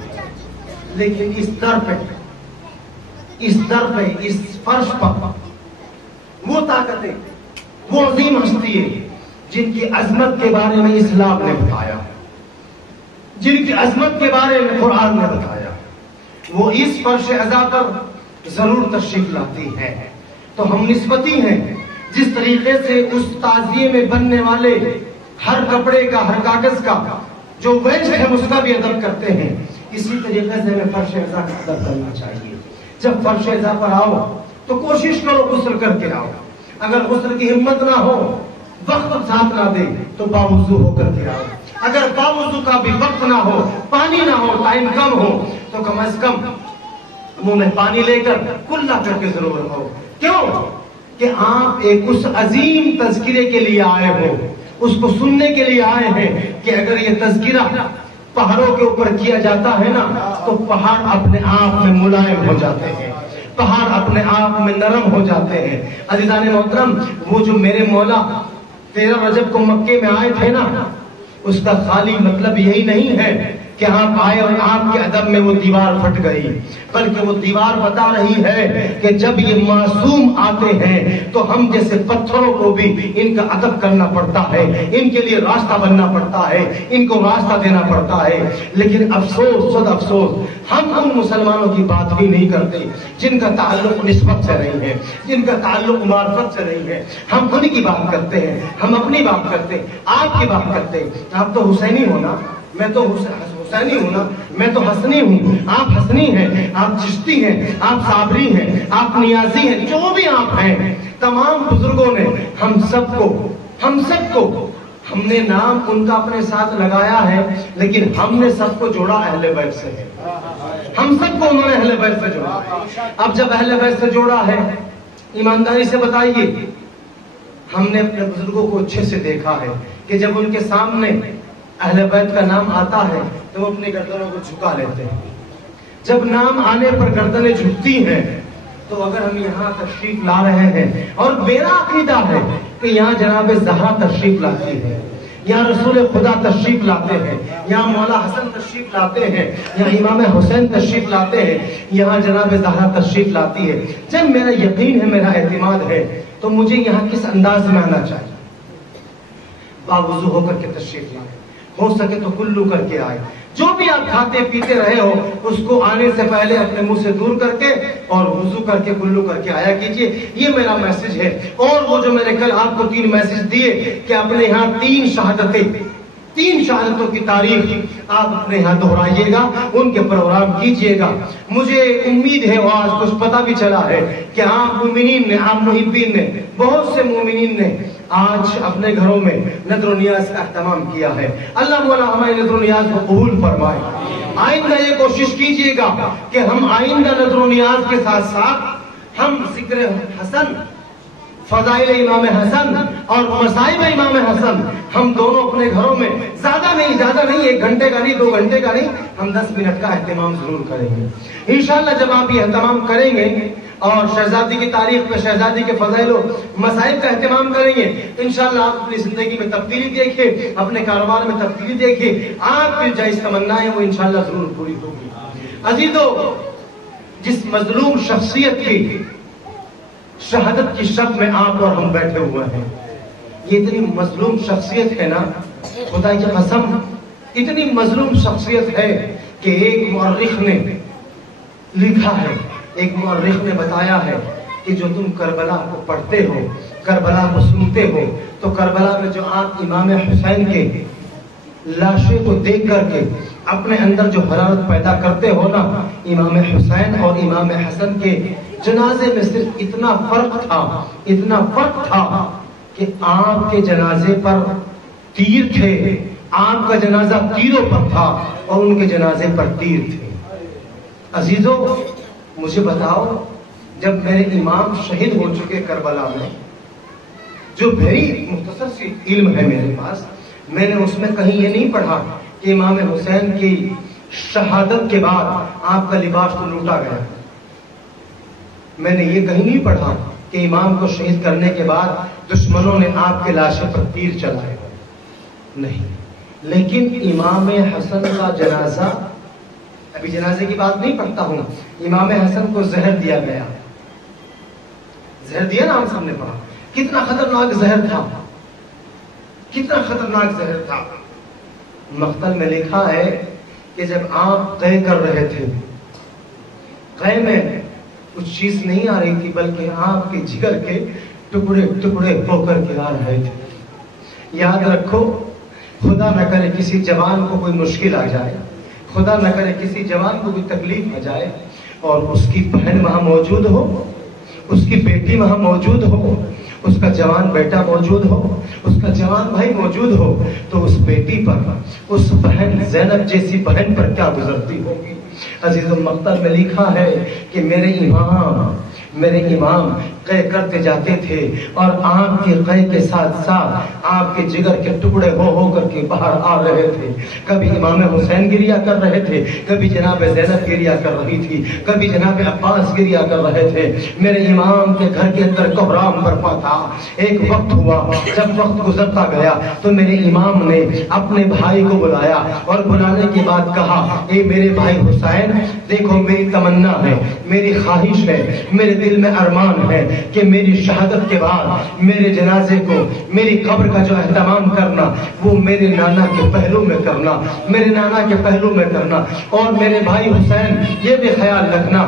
لیکن اس در پہ، اس در پہ، اس فرش پر وہ طاقتیں، وہ عظیم ہستی ہے جن کی عظمت کے بارے میں اسلام نے بتایا، جن کی عظمت کے بارے میں قرآن نے بتایا، وہ اس فرش عزا پر ضرور تشریف لاتی ہے. تو ہم نسبتی ہیں. جس طریقے سے اس تعزیے میں بننے والے ہر کپڑے کا، ہر کاغذ کا جو ویج ہے اس کا بھی ادب کرتے ہیں، اسی طریقے سے ہمیں فرش عزا کا ادب کرنا چاہیے. جب فرش عزا پر آؤ تو کوشش کرو غسل کر کے آؤ. اگر غسل کی ہمت نہ ہو، وقت ساتھ نہ دے تو باوضو ہو کر کے آؤ. اگر باوضو کا بھی وقت نہ ہو، پانی نہ ہو، ٹائم کم ہو، تو کم از کم منہ میں پانی لے کر کلا کر کے ضرور ہو. کیوں کہ آپ ایک اس عظیم تذکرے کے لیے آئے ہو، اس کو سننے کے لیے آئے ہیں کہ اگر یہ تذکرہ پہاڑوں کے اوپر کیا جاتا ہے نا تو پہاڑ اپنے آپ میں ملائم ہو جاتے ہیں، پہاڑ اپنے آپ میں نرم ہو جاتے ہیں. عزیزان محترم، وہ جو میرے مولا 13 رجب کو مکے میں آئے تھے نا، اس کا خالی مطلب یہی نہیں ہے کہ آپ آئے اور آپ کے ادب میں وہ دیوار پھٹ گئی، بلکہ وہ دیوار بتا رہی ہے کہ جب یہ معصوم آتے ہیں تو ہم جیسے پتھروں کو بھی ان کا ادب کرنا پڑتا ہے، ان کے لیے راستہ بننا پڑتا ہے، ان کو راستہ دینا پڑتا ہے. لیکن افسوس، خود افسوس، ہم ان مسلمانوں کی بات بھی نہیں کرتے جن کا تعلق نسبت سے نہیں ہے، جن کا تعلق معرفت سے نہیں ہے. ہم ان کی بات کرتے ہیں، ہم اپنی بات کرتے ہیں، آپ کی بات کرتے ہیں. آپ تو حسینی ہونا، میں تو حسینی ہوں نا، میں تو حسنی ہوں، آپ حسنی ہیں، آپ چشتی ہیں، آپ صابری ہیں، آپ نیازی ہیں، جو بھی آپ ہیں. تمام بزرگوں نے ہم سب کو ہم نے نام ان کا اپنے ساتھ لگایا ہے، لیکن ہم نے سب کو جوڑا اہل بیت سے ہے. ہم سب کو انہوں نے اہل بیت سے جوڑا. اب جب اہل بیت سے جوڑا ہے، ایمانداری سے بتائیے، ہم نے اپنے بزرگوں کو اچھے سے دیکھا ہے کہ جب ان کے سامنے اہل بیت کا نام آتا ہے تو وہ اپنی گردنوں کو جھکا لیتے ہیں. جب نام آنے پر گردنیں جھکتی ہیں تو اگر ہم یہاں تشریف لا رہے ہیں، اور میرا عقیدہ ہے کہ یہاں جناب زہرا تشریف لاتی ہے، یہاں رسول خدا تشریف لاتے ہیں، یہاں مولا حسن تشریف لاتے ہیں، یہاں امام حسین تشریف لاتے ہیں، یہاں جناب زہرا تشریف لاتی ہے، جب میرا یقین ہے، میرا اعتماد ہے، تو مجھے یہاں کس انداز میں آنا چاہیے؟ باوضو ہو کر کے تشریف لائیں، ہو سکے تو کلو کر کے آئے. جو بھی آپ کھاتے پیتے رہے ہو اس کو آنے سے پہلے اپنے منہ سے دور کر کے اور وضو کر کے کلو کر کے آیا کیجئے. یہ میرا میسج ہے. اور وہ جو میں نے کل آپ کو 3 میسج دیے کہ اپنے یہاں 3 شہادتوں کی تاریخ آپ اپنے یہاں دہرائیے گا، ان کے پروگرام کیجئے گا. مجھے امید ہے اور آج کچھ پتہ بھی چلا ہے کہ آپ مومنین نے، آپ محبین نے، بہت سے مومنین نے آج اپنے گھروں میں نذر و نیاز کا اہتمام کیا ہے. اللہ مولا ہمارے نذر و نیاز کو قبول فرمائے. آئندہ یہ کوشش کیجئے گا کہ ہم آئندہ نظر و نیاز کے ساتھ ساتھ ہم ذکر حسن، فضائل امام حسن اور مصائب امام حسن ہم دونوں اپنے گھروں میں زیادہ نہیں 1 گھنٹے کا نہیں 2 گھنٹے کا نہیں، ہم 10 منٹ کا اہتمام ضرور کریں گے انشاءاللہ۔ جب آپ یہ اہتمام کریں گے اور شہزادی کی تاریخ پہ شہزادی کے فضائل و مصائب کا اہتمام کریں گے، انشاءاللہ آپ اپنی زندگی میں تبدیلی دیکھیں، اپنے کاروبار میں تبدیلی دیکھیں، آپ کی جائز تمنا ہے وہ انشاءاللہ ضرور پوری ہوگی۔ عزیزو، جس مظلوم شخصیت کی شہادت کی شب میں آپ اور ہم بیٹھے ہوئے ہیں، یہ اتنی مظلوم شخصیت ہے نا، خدا کی قسم اتنی مظلوم شخصیت ہے کہ ایک مورخ نے لکھا ہے، ایک مورخ نے بتایا ہے کہ جو تم کربلا کو پڑھتے ہو، کربلا کو سنتے ہو، تو کربلا میں جو آپ امام حسین کے لاشیں کو دیکھ کر کے اپنے اندر جو حرارت پیدا کرتے ہو نا، امام حسین اور امام حسن کے جنازے میں صرف اتنا فرق تھا کہ آپ کے جنازے پر تیر تھے، آپ کا جنازہ تیروں پر تھا اور ان کے جنازے پر تیر تھے۔ عزیزو، مجھے بتاؤ، جب میرے امام شہید ہو چکے کربلا میں، جو بھری مختصر سی علم ہے میرے پاس، میں نے اس میں کہیں یہ نہیں پڑھا کہ امام حسین کی شہادت کے بعد آپ کا لباس تو لوٹا گیا، میں نے یہ کہیں نہیں پڑھا کہ امام کو شہید کرنے کے بعد دشمنوں نے آپ کے لاشیں پر تیر چلائے، نہیں۔ لیکن امام حسن کا جنازہ، ابھی جنازے کی بات نہیں پڑھتا ہوں، امام حسن کو زہر دیا گیا، زہر دیا نا، ہم سب نے پڑھا، کتنا خطرناک زہر تھا، کتنا خطرناک زہر تھا۔ مقتل میں لکھا ہے کہ جب آپ قے کر رہے تھے، قے میں کچھ چیز نہیں آ رہی تھی بلکہ آپ کے جگر کے ٹکڑے ٹکڑے ہو کر کے آ رہے تھے۔ یاد رکھو، خدا نہ کرے کسی جوان کو کوئی مشکل آ جائے، خدا نہ کرے کسی جوان کو کوئی تکلیف آ جائے اور اس کی بہن وہاں موجود ہو، اس کی بیٹی وہاں موجود ہو، اس کا جوان بیٹا موجود ہو، اس کا جوان بھائی موجود ہو، تو اس بیٹی پر، اس بہن زینب جیسی بہن پر کیا گزرتی ہوگی۔ عزیز مقتل میں لکھا ہے کہ میرے امام قے کرتے جاتے تھے اور آپ کے قے کے ساتھ ساتھ آپ کے جگر کے ٹکڑے ہو کر کے باہر آ رہے تھے۔ کبھی امام حسین گریا کر رہے تھے، کبھی جناب زینب گریا کر رہی تھی، کبھی جناب عباس گریا کر رہے تھے۔ میرے امام کے گھر کے اندر کوہرام برپا تھا۔ ایک وقت ہوا، جب وقت گزرتا گیا تو میرے امام نے اپنے بھائی کو بلایا اور بلانے کے بعد کہا، اے میرے بھائی حسین، دیکھو میری تمنا ہے، میری خواہش ہے، میرے دل میں ارمان ہے کہ میری شہادت کے بعد میرے جنازے کو، میری قبر کا جو اہتمام کرنا وہ میرے نانا کے پہلو میں کرنا، میرے نانا کے پہلو میں کرنا۔ اور میرے بھائی حسین یہ بھی خیال رکھنا،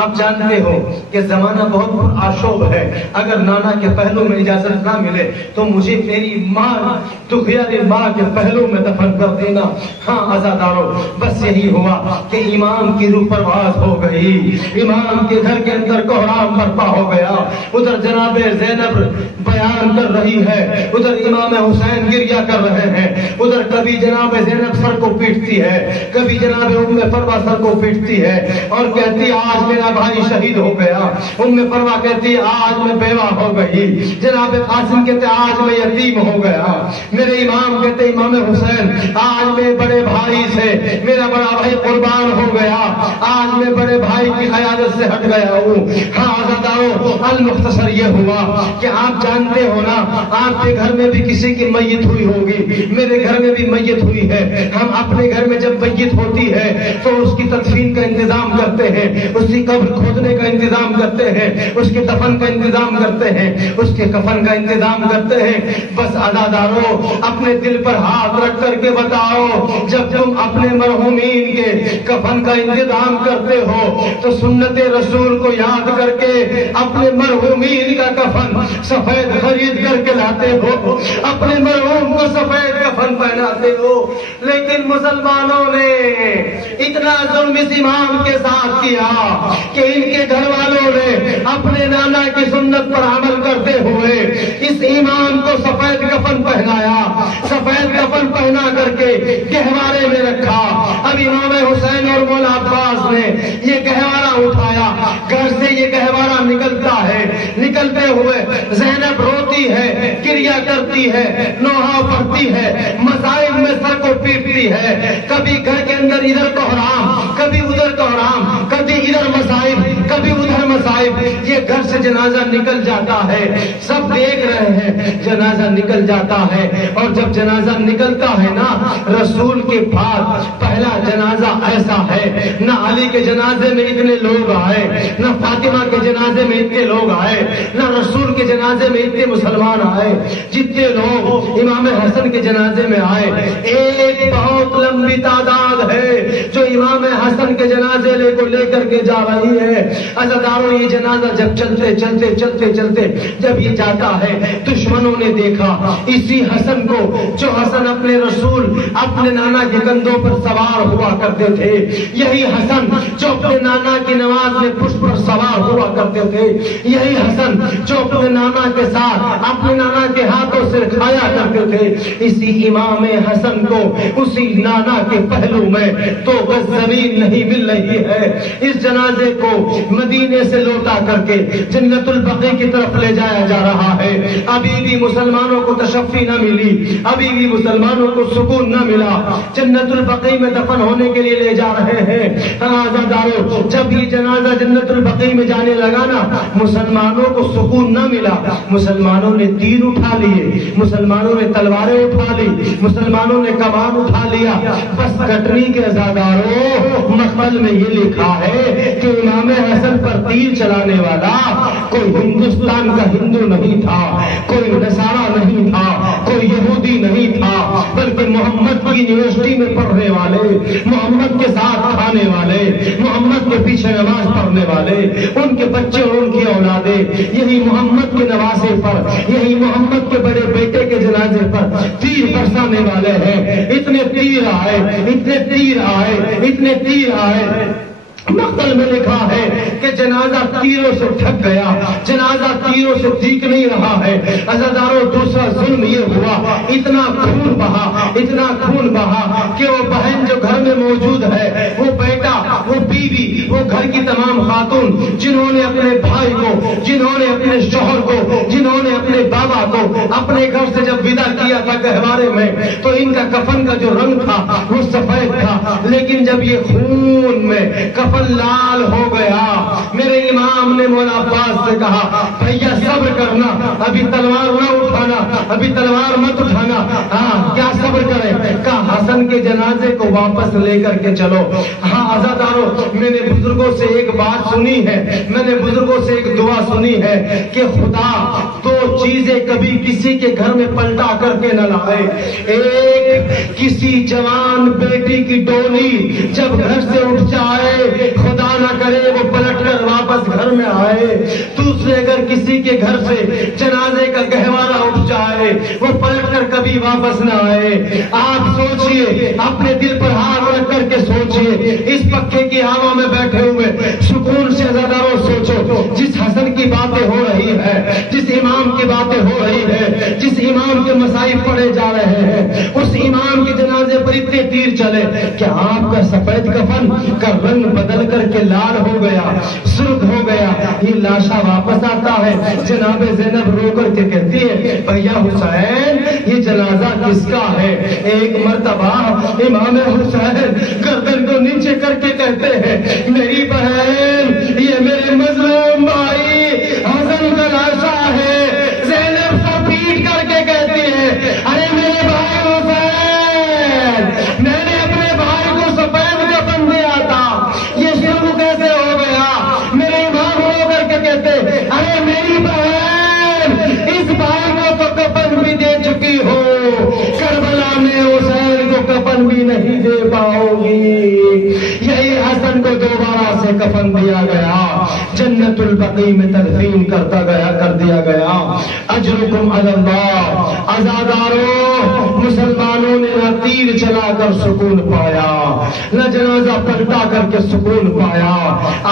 آپ جانتے ہو کہ زمانہ بہت پر آشوب ہے، اگر نانا کے پہلو میں اجازت نہ ملے تو مجھے میری ماں، دکھیاری ماں کے پہلو میں دفن کر دینا۔ ہاں عزادارو، بس یہی ہوا کہ امام کی روح پرواز ہو گئی، امام کے گھر کے اندر کوہرام برپا ہو گیا۔ ادھر جناب زینب بیان کر رہی ہے، ادھر امام حسین گریا کر رہے ہیں، ادھر کبھی جناب زینب سر کو پیٹتی ہے، کبھی جناب ام فروا سر کو پیٹتی ہے اور کہتی آج میرا بھائی شہید ہو گیا۔ ام فروا کہتی آج میں بیوہ ہو گئی۔ جناب قاسم کہتے آج میں یتیم ہو گیا۔ میرے امام کہتے امام حسین آج میں بڑے بھائی سے، میرا بڑا بھائی قربان ہو گیا، آج میں بڑے بھائی کی قیادت سے ہٹ گیا ہوں۔ ہاں عزادارو، المختصر یہ ہوا کہ آپ جانتے ہو نا، آپ کے گھر میں بھی کسی کی میت ہوئی ہوگی، میرے گھر میں بھی میت ہوئی ہے۔ ہم اپنے گھر میں جب میت ہوتی ہے تو اس کی تدفین کا انتظام کرتے ہیں، اس کی قبر کھودنے کا انتظام کرتے ہیں، اس کے دفن کا انتظام کرتے ہیں، اس کے کفن کا انتظام کرتے ہیں۔ بس عزادارو، اپنے دل پر ہاتھ رکھ کر کے بتاؤ، جب تم اپنے مرحومین کے کفن کا انتظام کرتے ہو تو سنت رسول کو یاد کر کے اپنے مرحومین کا کفن سفید خرید کر کے لاتے ہو، اپنے مرحوم کو سفید کفن پہناتے ہو۔ لیکن مسلمانوں نے اتنا ظلم اس امام کے ساتھ کیا کہ ان کے گھر والوں نے اپنے نانا کی سنت پر عمل کرتے ہوئے اس امام کو سفید کفن پہنایا، سفید کفن پہنا کر کے گہوارے میں رکھا۔ ابھی امام حسین اور مولا عباس نے یہ گہوارہ اٹھایا، گھر سے یہ گہوارہ نکلتا ہے، نکلتے ہوئے زینب روتی ہے، کریا کرتی ہے، نوحہ پڑھتی ہے، مصائب میں سر کو پیٹتی ہے، کبھی گھر کے اندر ادھر کوحرام، کبھی ادھر کوحرام، کبھی ادھر مصائب، کبھی ادھر مصائب، یہ گھر سے جنازہ نکل جاتا ہے، سب دیکھ رہے ہیں، جنازہ نکل جاتا ہے، اور جب جنازہ نکلتا ہے نا، رسول کے بعد پہلا جنازہ ایسا ہے، نہ علی کے جنازے میں اتنے لوگ آئے، نہ فاطمہ کے جنازے میں اتنے لوگ آئے، نہ رسول کے جنازے میں اتنے مسلمان آئے جتنے لوگ امام حسن کے جنازے میں آئے۔ ایک بہت لمبی تعداد ہے جو امام حسن کے جنازے کو لے کر کے جا رہی ہے۔ عزاداروں، یہ جنازہ جب چلتے چلتے چلتے چلتے جب یہ جاتا ہے، دشمنوں نے دیکھا اسی حسن کو، جو حسن اپنے رسول اپنے نانا کے کندھوں پر سوار ہوا کرتے تھے، یہی حسن جو اپنے نانا کی نماز میں پشت پر سوار ہوا کرتے تھے، یہی حسن جو اپنے نانا کے ساتھ اپنے نانا کے ہاتھوں سے کھایا کرتے تھے، اسی امام حسن کو اسی نانا کے پہلو میں تو بس زمین نہیں مل رہی ہے۔ اس جنازے کو مدینے سے لوٹا کر کے جنت البقیع کی طرف لے جایا جا رہا ہے۔ ابھی بھی مسلمانوں کو تشفی نہ ملی، ابھی بھی مسلمانوں کو سکون نہ ملا، جنت البقیع میں دفن ہونے کے لیے لے جا رہے ہیں۔ عزاداروں، جب یہ جنازہ جنت البقیع میں جانے لگا نا، مسلمانوں کو سکون نہ ملا، مسلمانوں نے تیر اٹھا لیے، مسلمانوں نے تلواریں اٹھا لی، مسلمانوں نے کمان اٹھا لیا۔ بس کٹنی کے عزاداروں، مقبل میں یہ لکھا ہے کہ امام حسن پر تیر چلانے والا کوئی ہندوستان کا ہندو نہیں تھا، کوئی نصارہ نہیں تھا، کوئی یہودی نہیں تھا، بلکہ محمد کی یونیورسٹی میں پڑھنے والے، محمد کے ساتھ کھانے والے، محمد کے پیچھے نماز پڑھنے والے، ان کے بچے اور ان کی اولادیں یہی محمد کے نواسے پر، یہی محمد کے بڑے بیٹے کے جنازے پر تیر برسانے والے ہیں۔ اتنے تیر آئے، اتنے تیر آئے، اتنے تیر آئے۔ مقتل میں لکھا ہے کہ جنازہ تیروں سے ڈھک گیا، جنازہ تیروں سے دیکھ نہیں رہا ہے۔ عزاداروں، دوسرا ظلم یہ ہوا، اتنا خون بہا، اتنا خون بہا کہ وہ بہن جو گھر میں موجود ہے، وہ بیٹا، وہ بیوی، وہ گھر کی تمام خاتون، جنہوں نے اپنے بھائی کو، جنہوں نے اپنے شوہر کو، جنہوں نے اپنے بابا کو اپنے گھر سے جب ودا کیا تھا گہوارے میں، تو ان کا کفن کا جو رنگ تھا وہ سفید تھا، لیکن جب یہ خون میں کفن لال ہو گیا، میرے امام نے مولا عباس سے کہا، بھیا صبر کرنا، ابھی تلوار نہ اٹھانا، ابھی تلوار مت اٹھانا۔ ہاں، کیا صبر کرے؟ کہا حسن کے جنازے کو واپس لے کر کے چلو۔ ہاں عزاداروں، میں نے بزرگوں سے ایک بات سنی ہے، میں نے بزرگوں سے ایک دعا سنی ہے کہ خدا دو چیزیں کبھی کسی کے گھر میں پلٹا کر کے نہ لائے۔ ایک، کسی جوان بیٹی کی ڈولی جب گھر سے اٹھ جائے، خدا نہ کرے وہ پلٹ کر واپس گھر میں آئے۔ دوسرے، اگر کسی کے گھر سے جنازے کا گہوارہ اٹھ جائے، وہ پلٹ کر کبھی واپس نہ آئے۔ آپ سوچئے، اپنے دل پر ہاتھ رکھ کر کے سوچئے، اس پکے کی ہوا میں بیٹھے ہوئے سکون سے عزاداروں سوچو، جس حسن کی باتیں ہو رہی ہے، جس امام کی باتیں ہو رہی ہے، جس امام کے مصائب پڑھے جا رہے ہیں، اس امام کے جنازے پر اتنے تیر چلے کہ آپ کا سفید کفن کا رنگ بدل کر کے لال ہو گیا، سرخ ہو گیا۔ یہ لاشا واپس آتا ہے، جناب زینب رو کر کے کہتی ہے، بھیا حسین یہ جنازہ کس کا ہے؟ ایک مرتبہ امام حسین گردن کو نیچے کر کے کہتے ہیں، میری بہن یہ میرے مظلوم بھائی حسن کا لاشا ہے۔ زینب سر پیٹ کر کے کہتی ہے، ارے میرے بھائی حسین، میں نے اپنے بھائی کو سفید کفن دیا تھا، یہ شروع کیسے ہو گیا؟ میرے امام ہو کر کے کہتے، ارے میری بہن اس بھائی کو تو کفن بھی دے چکی ہو، کربلا میں حسین کو کفن بھی نہیں دے پاؤ گی۔ یہی حسن کو دوبارہ سے کفن دیا گیا۔ جنت البقیع میں تدفین کر دیا گیا. اجرکم علی اللہ. عزاداروں، مسلمانوں نے نہ تیر چلا کر سکون پایا، نہ جنازہ پلٹا کر کے سکون پایا.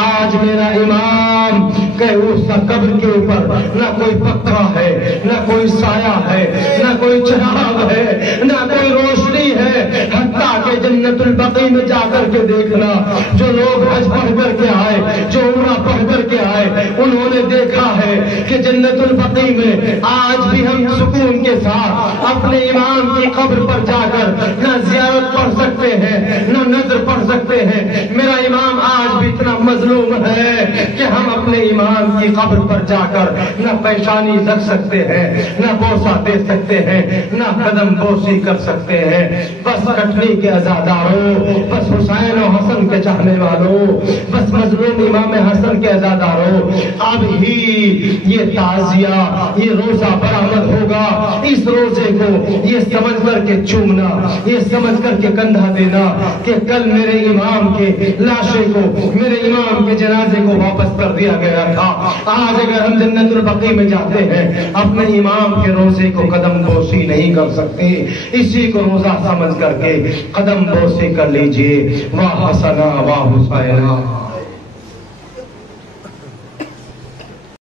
آج میرا امام کہ اس قبر کے اوپر نہ کوئی پکا ہے، نہ کوئی سایہ ہے، نہ کوئی چراغ ہے، نہ کوئی روشنی ہے. حتیٰ کہ جنت البقیع میں جا کر کے دیکھنا، جو لوگ حج پڑھ کر کے آئے، جو عمرہ پڑھ کر کے آئے، انہوں نے دیکھا ہے کہ جنت البقیع میں آج بھی ہم سکون کے ساتھ اپنے امام کی قبر پر جا کر نہ زیارت پڑھ سکتے ہیں، نہ نظر پڑھ سکتے ہیں. میرا امام آج بھی اتنا مظلوم ہے کہ ہم اپنے امام کی قبر پر جا کر نہ پیشانی رکھ سکتے ہیں، نہ بوسہ دے سکتے ہیں، نہ قدم بوسی کر سکتے ہیں. بس کٹنی کے عزاداروں، بس حسین و حسن کے چاہنے والوں، بس مظلوم امام حسن کے عزاداروں، اب ہی یہ تعزیہ، یہ روزہ برآمد ہوگا. اس روزے کو یہ سمجھ کر کے چومنا، یہ سمجھ کر کے کندھا دینا کہ کل میرے امام کے لاشے کو، میرے امام کے جنازے کو واپس کر دیا گیا تھا. آج اگر ہم جنت البقیع میں جاتے ہیں، اپنے امام کے روزے کو قدم بوسی نہیں کر سکتے. اسی کو روزہ سمجھ کر کے قدم بوسی کر لیجئے. واہ حسنا واہ حسینا.